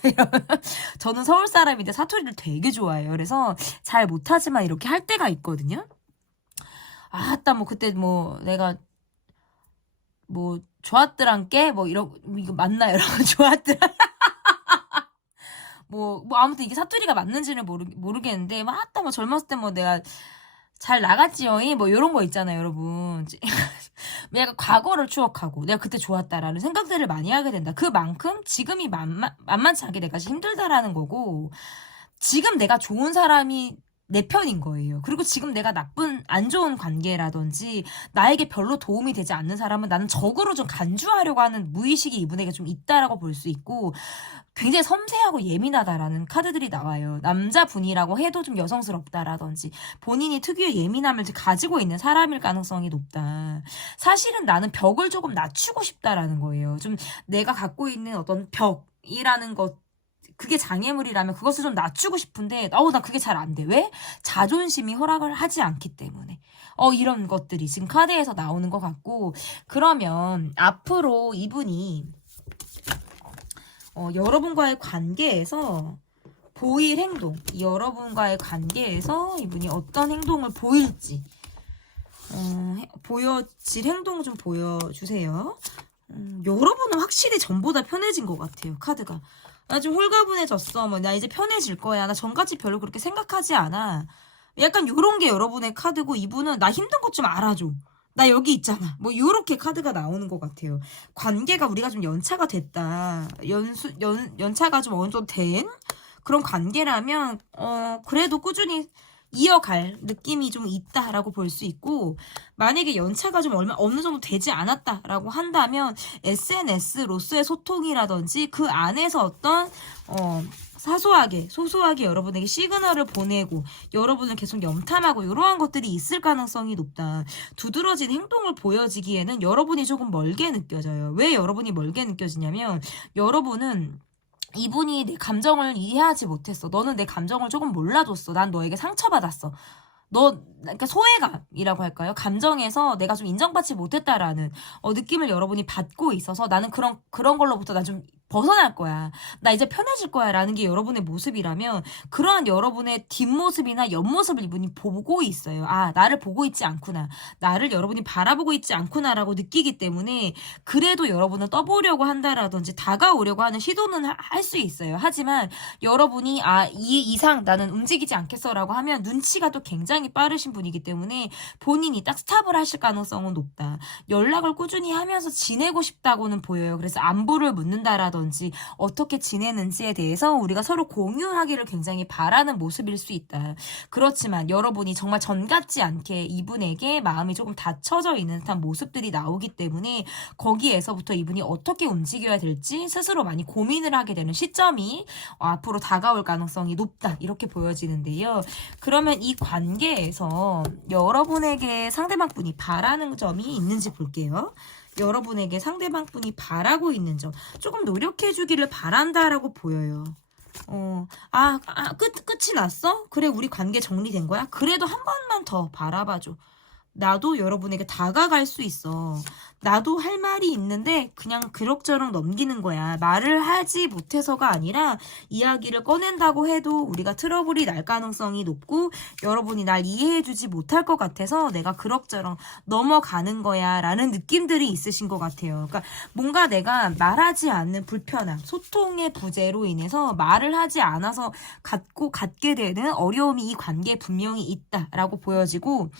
저는 서울 사람인데 사투리를 되게 좋아해요. 그래서 잘 못하지만 이렇게 할 때가 있거든요. 아따 뭐 그때 뭐 내가 뭐 좋았더란께 뭐 이거 맞나요? 여러분 좋았더라. 뭐 아무튼 이게 사투리가 맞는지는 모르겠는데 뭐 아따 뭐 젊었을 때 뭐 내가 잘 나갔지요. 뭐 이런 거 있잖아요, 여러분. 내가 과거를 추억하고 내가 그때 좋았다라는 생각들을 많이 하게 된다. 그만큼 지금이 만만치 않게 내가 힘들다라는 거고 지금 내가 좋은 사람이 내 편인 거예요. 그리고 지금 내가 안 좋은 관계라든지 나에게 별로 도움이 되지 않는 사람은 나는 적으로 좀 간주하려고 하는 무의식이 이분에게 좀 있다라고 볼 수 있고, 굉장히 섬세하고 예민하다라는 카드들이 나와요. 남자분이라고 해도 좀 여성스럽다라든지 본인이 특유의 예민함을 가지고 있는 사람일 가능성이 높다. 사실은 나는 벽을 조금 낮추고 싶다라는 거예요. 좀 내가 갖고 있는 어떤 벽이라는 것, 그게 장애물이라면 그것을 좀 낮추고 싶은데 나 그게 잘 안 돼. 왜? 자존심이 허락을 하지 않기 때문에. 이런 것들이 지금 카드에서 나오는 것 같고, 그러면 앞으로 이분이 여러분과의 관계에서 보일 행동, 여러분과의 관계에서 이분이 어떤 행동을 보일지, 보여질 행동 좀 보여주세요. 여러분은 확실히 전보다 편해진 것 같아요, 카드가. 나 좀 홀가분해졌어. 나 이제 편해질 거야. 나 전까지 별로 그렇게 생각하지 않아. 약간 요런 게 여러분의 카드고, 이분은 나 힘든 것 좀 알아줘. 나 여기 있잖아. 요렇게 카드가 나오는 것 같아요. 관계가 우리가 좀 연차가 됐다. 연차가 좀 어느 정도 된 그런 관계라면, 그래도 꾸준히 이어갈 느낌이 좀 있다라고 볼 수 있고, 만약에 연차가 좀 어느 정도 되지 않았다라고 한다면 SNS로서의 소통이라든지 그 안에서 어떤 소소하게 여러분에게 시그널을 보내고 여러분을 계속 염탐하고 이러한 것들이 있을 가능성이 높다. 두드러진 행동을 보여지기에는 여러분이 조금 멀게 느껴져요. 왜 여러분이 멀게 느껴지냐면, 여러분은 이분이 내 감정을 이해하지 못했어. 너는 내 감정을 조금 몰라줬어. 난 너에게 상처받았어. 그러니까 소외감이라고 할까요? 감정에서 내가 좀 인정받지 못했다라는 느낌을 여러분이 받고 있어서, 나는 그런 걸로부터 나 좀 벗어날 거야. 나 이제 편해질 거야. 라는 게 여러분의 모습이라면, 그러한 여러분의 뒷모습이나 옆모습을 이분이 보고 있어요. 아, 나를 보고 있지 않구나. 나를 여러분이 바라보고 있지 않구나라고 느끼기 때문에, 그래도 여러분을 떠보려고 한다라든지 다가오려고 하는 시도는 할 수 있어요. 하지만 여러분이 이 이상 나는 움직이지 않겠어라고 하면 눈치가 또 굉장히 빠르신 분이기 때문에 본인이 딱 스탑을 하실 가능성은 높다. 연락을 꾸준히 하면서 지내고 싶다고는 보여요. 그래서 안부를 묻는다라든지 어떻게 지내는지에 대해서 우리가 서로 공유하기를 굉장히 바라는 모습일 수 있다. 그렇지만 여러분이 정말 전 같지 않게 이분에게 마음이 조금 닫혀져 있는 듯한 모습들이 나오기 때문에, 거기에서부터 이분이 어떻게 움직여야 될지 스스로 많이 고민을 하게 되는 시점이 앞으로 다가올 가능성이 높다. 이렇게 보여지는데요. 그러면 이 관계에서 여러분에게 상대방 분이 바라는 점이 있는지 볼게요. 여러분에게 상대방 분이 바라고 있는 점, 조금 노력해주기를 바란다라고 보여요. 끝이 났어? 그래, 우리 관계 정리된 거야? 그래도 한 번만 더 바라봐줘. 나도 여러분에게 다가갈 수 있어. 나도 할 말이 있는데 그냥 그럭저럭 넘기는 거야. 말을 하지 못해서가 아니라 이야기를 꺼낸다고 해도 우리가 트러블이 날 가능성이 높고, 여러분이 날 이해해주지 못할 것 같아서 내가 그럭저럭 넘어가는 거야 라는 느낌들이 있으신 것 같아요. 그러니까 뭔가 내가 말하지 않는 불편함, 소통의 부재로 인해서 말을 하지 않아서 갖게 되는 어려움이 이 관계에 분명히 있다라고 보여지고,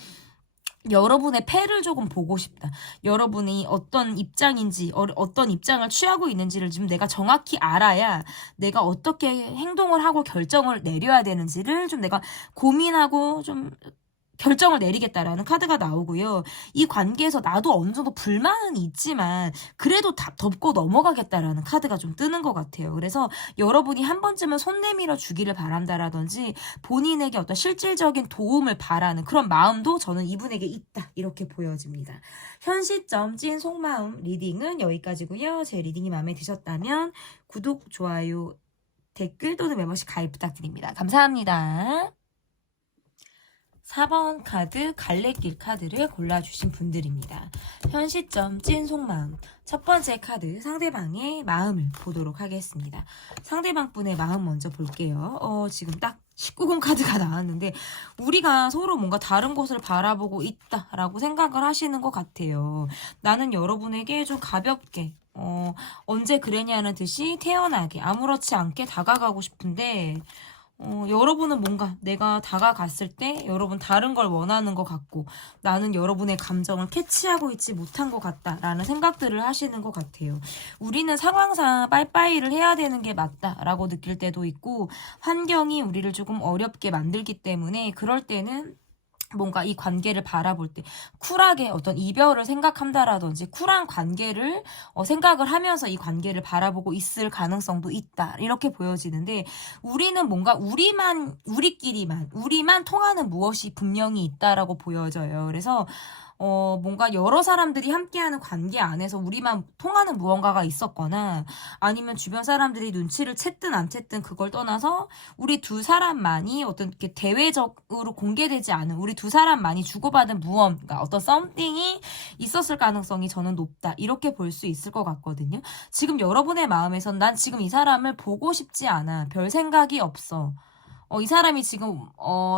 여러분의 패를 조금 보고 싶다. 여러분이 어떤 입장인지, 어떤 입장을 취하고 있는지를 지금 내가 정확히 알아야 내가 어떻게 행동을 하고 결정을 내려야 되는지를 좀 내가 고민하고 좀 결정을 내리겠다라는 카드가 나오고요. 이 관계에서 나도 어느 정도 불만은 있지만 그래도 다 덮고 넘어가겠다라는 카드가 좀 뜨는 것 같아요. 그래서 여러분이 한 번쯤은 손 내밀어 주기를 바란다라든지 본인에게 어떤 실질적인 도움을 바라는 그런 마음도 저는 이분에게 있다. 이렇게 보여집니다. 현 시점 찐 속마음 리딩은 여기까지고요. 제 리딩이 마음에 드셨다면 구독, 좋아요, 댓글 또는 멤버십 가입 부탁드립니다. 감사합니다. 4번 카드 갈래길 카드를 골라주신 분들입니다. 현 시점 찐 속마음, 첫 번째 카드 상대방의 마음을 보도록 하겠습니다. 상대방 분의 마음 먼저 볼게요. 지금 딱 19금 카드가 나왔는데 우리가 서로 뭔가 다른 곳을 바라보고 있다라고 생각을 하시는 것 같아요. 나는 여러분에게 좀 가볍게 언제 그랬냐는 듯이 태연하게 아무렇지 않게 다가가고 싶은데 여러분은 뭔가 내가 다가갔을 때 여러분 다른 걸 원하는 것 같고 나는 여러분의 감정을 캐치하고 있지 못한 것 같다라는 생각들을 하시는 것 같아요. 우리는 상황상 빠이빠이를 해야 되는 게 맞다라고 느낄 때도 있고 환경이 우리를 조금 어렵게 만들기 때문에 그럴 때는 뭔가 이 관계를 바라볼 때 쿨하게 어떤 이별을 생각한다라든지 쿨한 관계를 생각을 하면서 이 관계를 바라보고 있을 가능성도 있다 이렇게 보여지는데 우리는 뭔가 우리만 통하는 무엇이 분명히 있다라고 보여져요. 그래서 뭔가 여러 사람들이 함께하는 관계 안에서 우리만 통하는 무언가가 있었거나 아니면 주변 사람들이 눈치를 챘든 안 챘든 그걸 떠나서 우리 두 사람만이 어떤 이렇게 대외적으로 공개되지 않은 우리 두 사람만이 주고받은 무언가 어떤 something이 있었을 가능성이 저는 높다 이렇게 볼 수 있을 것 같거든요. 지금 여러분의 마음에선 난 지금 이 사람을 보고 싶지 않아. 별 생각이 없어. 이 사람이 지금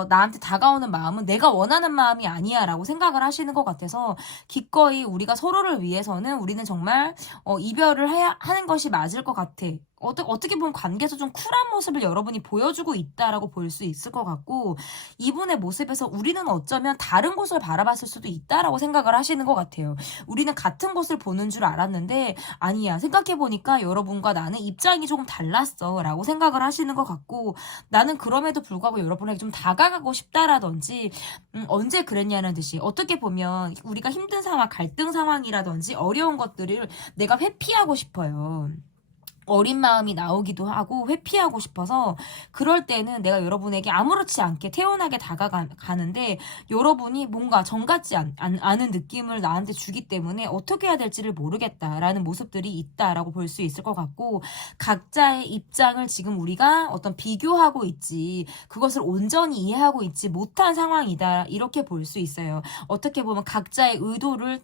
나한테 다가오는 마음은 내가 원하는 마음이 아니야 라고 생각을 하시는 것 같아서 기꺼이 우리가 서로를 위해서는 우리는 정말 이별을 하는 것이 맞을 것 같아. 어떻게 보면 관계에서 좀 쿨한 모습을 여러분이 보여주고 있다라고 볼 수 있을 것 같고 이분의 모습에서 우리는 어쩌면 다른 곳을 바라봤을 수도 있다라고 생각을 하시는 것 같아요. 우리는 같은 곳을 보는 줄 알았는데 아니야. 생각해보니까 여러분과 나는 입장이 조금 달랐어 라고 생각을 하시는 것 같고 나는 그럼에도 불구하고 여러분에게 좀 다가가고 싶다라든지 언제 그랬냐는 듯이 어떻게 보면 우리가 힘든 상황, 갈등 상황이라든지 어려운 것들을 내가 회피하고 싶어요. 어린 마음이 나오기도 하고 회피하고 싶어서 그럴 때는 내가 여러분에게 아무렇지 않게 태연하게 다가가는데 여러분이 뭔가 정같지 않은 느낌을 나한테 주기 때문에 어떻게 해야 될지를 모르겠다라는 모습들이 있다라고 볼 수 있을 것 같고 각자의 입장을 지금 우리가 어떤 비교하고 있지 그것을 온전히 이해하고 있지 못한 상황이다 이렇게 볼 수 있어요. 어떻게 보면 각자의 의도를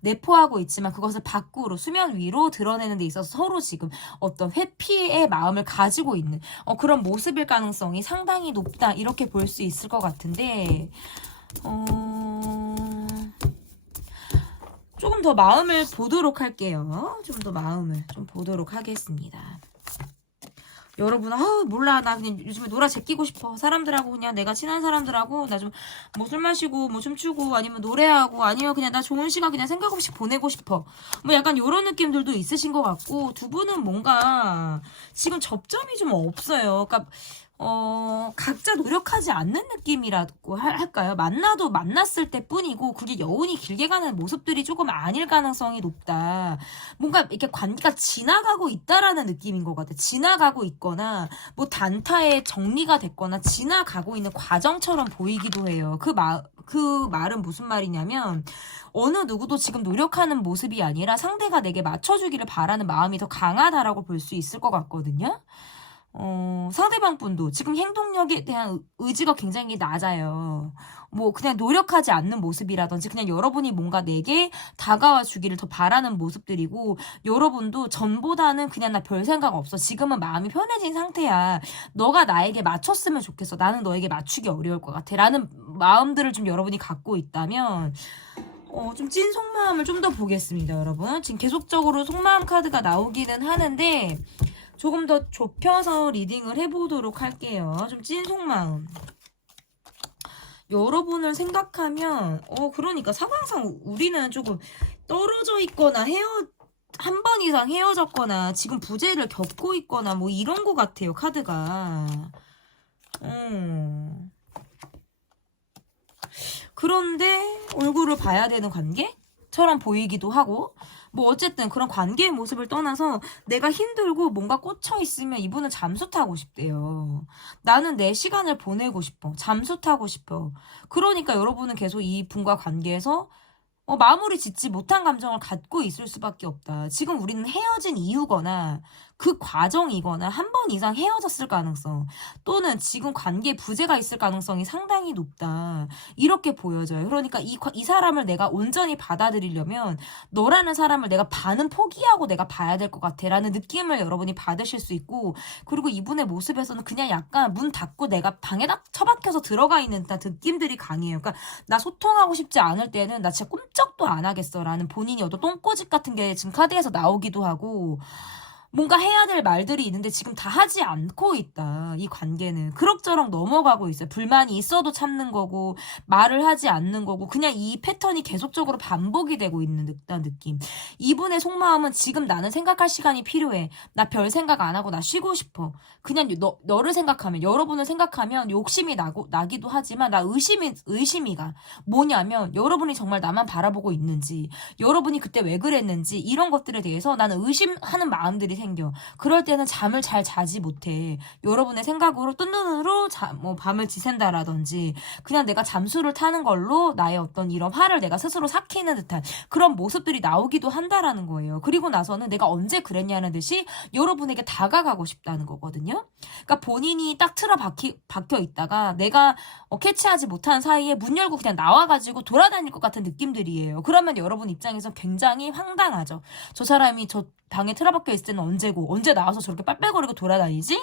내포하고 있지만 그것을 밖으로 수면 위로 드러내는 데 있어서 서로 지금 어떤 회피의 마음을 가지고 있는 그런 모습일 가능성이 상당히 높다 이렇게 볼 수 있을 것 같은데 조금 더 마음을 보도록 할게요. 좀 더 마음을 좀 보도록 하겠습니다. 여러분, 몰라. 나 그냥 요즘에 놀아 제끼고 싶어. 사람들하고 그냥 내가 친한 사람들하고 나 좀 뭐 술 마시고 뭐 춤추고 아니면 노래하고 아니면 그냥 나 좋은 시간 그냥 생각 없이 보내고 싶어. 뭐 약간 요런 느낌들도 있으신 것 같고 두 분은 뭔가 지금 접점이 좀 없어요. 그러니까 각자 노력하지 않는 느낌이라고 할까요? 만나도 만났을 때 뿐이고, 그게 여운이 길게 가는 모습들이 조금 아닐 가능성이 높다. 뭔가 이렇게 관계가 지나가고 있다라는 느낌인 것 같아. 지나가고 있거나, 뭐 단타에 정리가 됐거나, 지나가고 있는 과정처럼 보이기도 해요. 그 말은 무슨 말이냐면, 어느 누구도 지금 노력하는 모습이 아니라 상대가 내게 맞춰주기를 바라는 마음이 더 강하다라고 볼 수 있을 것 같거든요. 상대방 분도 지금 행동력에 대한 의지가 굉장히 낮아요. 뭐 그냥 노력하지 않는 모습이라든지 그냥 여러분이 뭔가 내게 다가와 주기를 더 바라는 모습들이고 여러분도 전보다는 그냥 나 별 생각 없어. 지금은 마음이 편해진 상태야. 너가 나에게 맞췄으면 좋겠어. 나는 너에게 맞추기 어려울 것 같아. 라는 마음들을 좀 여러분이 갖고 있다면 좀 찐 속마음을 좀 더 보겠습니다, 여러분. 지금 계속적으로 속마음 카드가 나오기는 하는데 조금 더 좁혀서 리딩을 해보도록 할게요. 좀 찐 속마음. 여러분을 생각하면 그러니까 상황상 우리는 조금 떨어져 있거나 한 번 이상 헤어졌거나 지금 부재를 겪고 있거나 뭐 이런 거 같아요, 카드가. 그런데 얼굴을 봐야 되는 관계처럼 보이기도 하고 뭐 어쨌든 그런 관계의 모습을 떠나서 내가 힘들고 뭔가 꽂혀 있으면 이분은 잠수 타고 싶대요. 나는 내 시간을 보내고 싶어. 잠수 타고 싶어. 그러니까 여러분은 계속 이 분과 관계에서 마무리 짓지 못한 감정을 갖고 있을 수밖에 없다. 지금 우리는 헤어진 이유거나 그 과정이거나 한 번 이상 헤어졌을 가능성 또는 지금 관계에 부재가 있을 가능성이 상당히 높다. 이렇게 보여져요. 그러니까 이 사람을 내가 온전히 받아들이려면 너라는 사람을 내가 반은 포기하고 내가 봐야 될 것 같아 라는 느낌을 여러분이 받으실 수 있고 그리고 이분의 모습에서는 그냥 약간 문 닫고 내가 방에 딱 처박혀서 들어가 있는 느낌들이 강해요. 그러니까 나 소통하고 싶지 않을 때는 나 진짜 꼼짝도 안 하겠어 라는 본인이 어떤 똥꼬집 같은 게 지금 카드에서 나오기도 하고 뭔가 해야 될 말들이 있는데 지금 다 하지 않고 있다. 이 관계는 그럭저럭 넘어가고 있어요. 불만이 있어도 참는 거고 말을 하지 않는 거고 그냥 이 패턴이 계속적으로 반복이 되고 있는 듯한 느낌. 이분의 속마음은 지금 나는 생각할 시간이 필요해. 나 별 생각 안 하고 나 쉬고 싶어. 그냥 너를 생각하면, 여러분을 생각하면 욕심이 나기도 하지만 나 의심이가 뭐냐면 여러분이 정말 나만 바라보고 있는지, 여러분이 그때 왜 그랬는지 이런 것들에 대해서 나는 의심하는 마음들이 생겨. 그럴 때는 잠을 잘 자지 못해. 여러분의 생각으로 뜬 눈으로 뭐 밤을 지샌다라든지 그냥 내가 잠수를 타는 걸로 나의 어떤 이런 화를 내가 스스로 삭히는 듯한 그런 모습들이 나오기도 한다라는 거예요. 그리고 나서는 내가 언제 그랬냐는 듯이 여러분에게 다가가고 싶다는 거거든요. 그러니까 본인이 딱 박혀 있다가 내가 캐치하지 못한 사이에 문 열고 그냥 나와가지고 돌아다닐 것 같은 느낌들이에요. 그러면 여러분 입장에서 굉장히 황당하죠. 저 사람이 저 방에 틀어박혀 있을 때는 언제고 언제 나와서 저렇게 빨빨거리고 돌아다니지?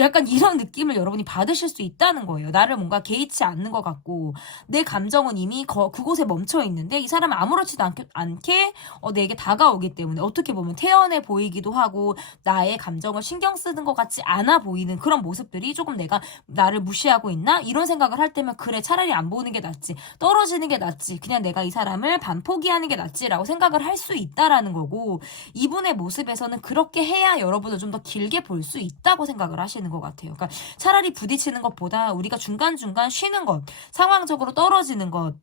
약간 이런 느낌을 여러분이 받으실 수 있다는 거예요. 나를 뭔가 개의치 않는 것 같고 내 감정은 이미 그곳에 멈춰 있는데 이 사람은 아무렇지도 않게 내게 다가오기 때문에 어떻게 보면 태연해 보이기도 하고 나의 감정을 신경 쓰는 것 같지 않아 보이는 그런 모습들이 조금 내가 나를 무시하고 있나? 이런 생각을 할 때면 그래 차라리 안 보는 게 낫지. 떨어지는 게 낫지. 그냥 내가 이 사람을 반포기하는 게 낫지라고 생각을 할 수 있다라는 거고 이분의 모습에서는 그렇게 해야 여러분을 좀 더 길게 볼 수 있다고 생각을 하시는 것 같아요. 그러니까 차라리 부딪히는 것보다 우리가 중간중간 쉬는 것, 상황적으로 떨어지는 것,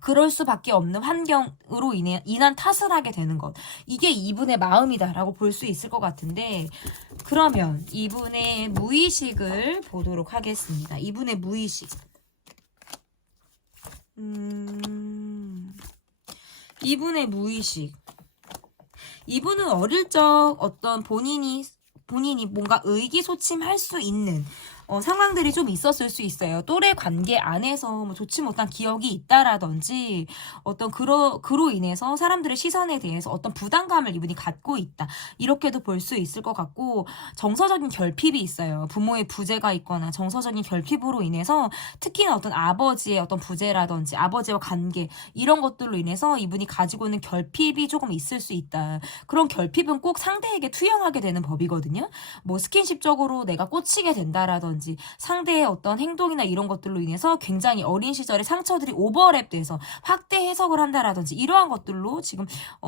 그럴 수밖에 없는 환경으로 인한 탓을 하게 되는 것. 이게 이분의 마음이다라고 볼 수 있을 것 같은데 그러면 이분의 무의식을 보도록 하겠습니다. 이분의 무의식. 이분의 무의식. 이분은 어릴 적 어떤 본인이 뭔가 의기소침할 수 있는 상황들이 좀 있었을 수 있어요. 또래 관계 안에서 뭐 좋지 못한 기억이 있다라든지 어떤 그로 인해서 사람들의 시선에 대해서 어떤 부담감을 이분이 갖고 있다. 이렇게도 볼 수 있을 것 같고 정서적인 결핍이 있어요. 부모의 부재가 있거나 정서적인 결핍으로 인해서 특히나 어떤 아버지의 어떤 부재라든지 아버지와 관계 이런 것들로 인해서 이분이 가지고 있는 결핍이 조금 있을 수 있다. 그런 결핍은 꼭 상대에게 투영하게 되는 법이거든요. 뭐 스킨십적으로 내가 꽂히게 된다라든지 상대의 어떤 행동이나 이런 것들로 인해서 굉장히 어린 시절의 상처들이 오버랩돼서 확대 해석을 한다라든지 이러한 것들로 지금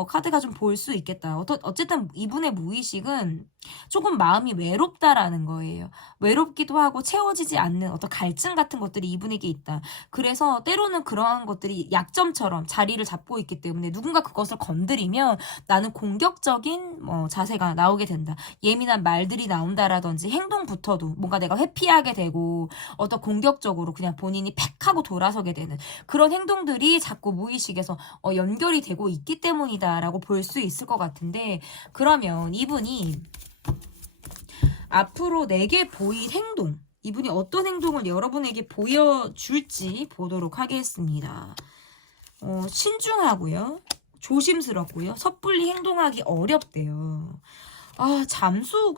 카드가 좀 볼 수 있겠다. 어쨌든 이분의 무의식은 조금 마음이 외롭다라는 거예요. 외롭기도 하고 채워지지 않는 어떤 갈증 같은 것들이 이분에게 있다. 그래서 때로는 그러한 것들이 약점처럼 자리를 잡고 있기 때문에 누군가 그것을 건드리면 나는 공격적인 자세가 나오게 된다. 예민한 말들이 나온다라든지 행동부터도 뭔가 내가 회피하게 되고 어떤 공격적으로 그냥 본인이 팩 하고 돌아서게 되는 그런 행동들이 자꾸 무의식에서 연결이 되고 있기 때문이다라고 볼 수 있을 것 같은데 그러면 이분이 앞으로 내게 보일 행동 이분이 어떤 행동을 여러분에게 보여줄지 보도록 하겠습니다. 신중하고요. 조심스럽고요. 섣불리 행동하기 어렵대요.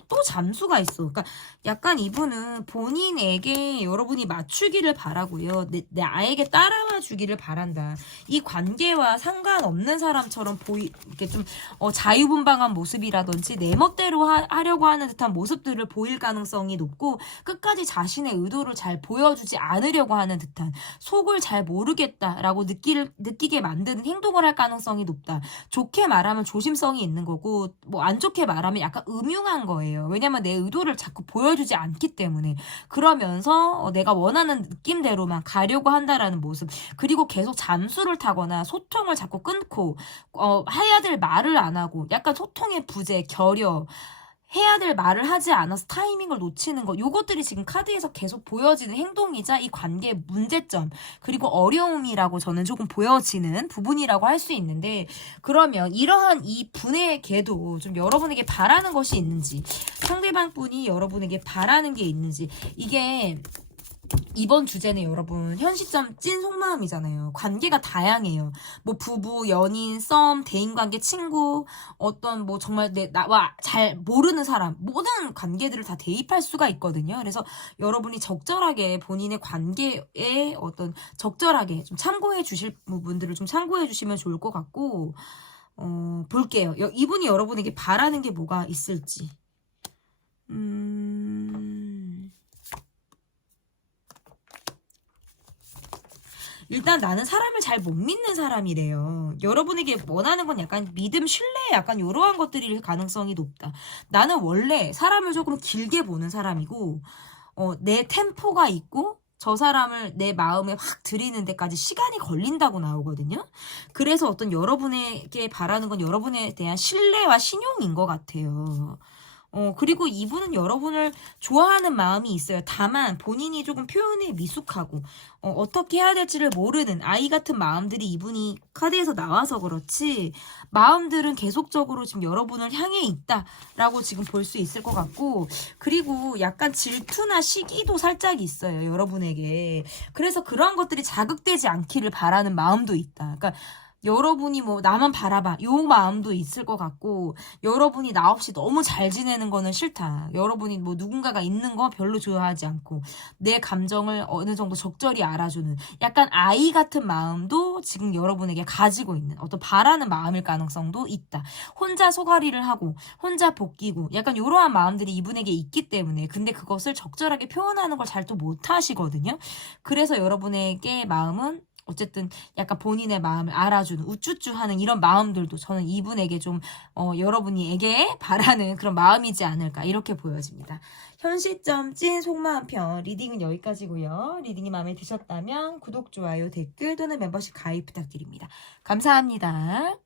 또 잠수가 있어. 그러니까 약간 이분은 본인에게 여러분이 맞추기를 바라고요. 내 아에게 따라와 주기를 바란다. 이 관계와 상관없는 사람처럼 이렇게 좀 자유분방한 모습이라든지 내 멋대로 하려고 하는 듯한 모습들을 보일 가능성이 높고 끝까지 자신의 의도를 잘 보여주지 않으려고 하는 듯한 속을 잘 모르겠다라고 느끼게 만드는 행동을 할 가능성이 높다. 좋게 말하면 조심성이 있는 거고 뭐 안 좋게 말하면 약간 음흉한 거예요. 왜냐면 내 의도를 자꾸 보여주지 않기 때문에 그러면서 내가 원하는 느낌대로만 가려고 한다라는 모습 그리고 계속 잠수를 타거나 소통을 자꾸 끊고 해야 될 말을 안 하고 약간 소통의 부재, 결여 해야 될 말을 하지 않아서 타이밍을 놓치는 것 요것들이 지금 카드에서 계속 보여지는 행동이자 이 관계의 문제점 그리고 어려움이라고 저는 조금 보여지는 부분이라고 할 수 있는데 그러면 이러한 이 분의 개도 좀 여러분에게 바라는 것이 있는지 상대방 분이 여러분에게 바라는 게 있는지 이게 이번 주제는 여러분 현 시점 찐 속마음이잖아요. 관계가 다양해요. 뭐 부부, 연인, 썸, 대인관계, 친구 어떤 뭐 정말 나와 잘 모르는 사람 모든 관계들을 다 대입할 수가 있거든요. 그래서 여러분이 적절하게 본인의 관계에 어떤 적절하게 좀 참고해 주실 부분들을 좀 참고해 주시면 좋을 것 같고 볼게요. 이분이 여러분에게 바라는 게 뭐가 있을지. 일단 나는 사람을 잘 못 믿는 사람이래요. 여러분에게 원하는 건 약간 믿음, 신뢰, 약간 이러한 것들일 가능성이 높다. 나는 원래 사람을 조금 길게 보는 사람이고, 내 템포가 있고, 저 사람을 내 마음에 확 들이는 데까지 시간이 걸린다고 나오거든요. 그래서 어떤 여러분에게 바라는 건 여러분에 대한 신뢰와 신용인 것 같아요. 그리고 이분은 여러분을 좋아하는 마음이 있어요. 다만 본인이 조금 표현에 미숙하고 어떻게 해야 될지를 모르는 아이 같은 마음들이 이분이 카드에서 나와서 그렇지, 마음들은 계속적으로 지금 여러분을 향해 있다라고 지금 볼 수 있을 것 같고, 그리고 약간 질투나 시기도 살짝 있어요, 여러분에게. 그래서 그런 것들이 자극되지 않기를 바라는 마음도 있다. 그러니까 여러분이 뭐 나만 바라봐 요 마음도 있을 것 같고, 여러분이 나 없이 너무 잘 지내는 거는 싫다. 여러분이 뭐 누군가가 있는 거 별로 좋아하지 않고, 내 감정을 어느 정도 적절히 알아주는 약간 아이 같은 마음도 지금 여러분에게 가지고 있는 어떤 바라는 마음일 가능성도 있다. 혼자 소가리를 하고 혼자 볶이고 약간 이러한 마음들이 이분에게 있기 때문에, 근데 그것을 적절하게 표현하는 걸 잘 또 못하시거든요. 그래서 여러분에게 마음은 어쨌든 약간 본인의 마음을 알아주는 우쭈쭈하는 이런 마음들도 저는 이분에게 좀 여러분에게 바라는 그런 마음이지 않을까, 이렇게 보여집니다. 현 시점 찐 속마음 편 리딩은 여기까지고요. 리딩이 마음에 드셨다면 구독, 좋아요, 댓글 또는 멤버십 가입 부탁드립니다. 감사합니다.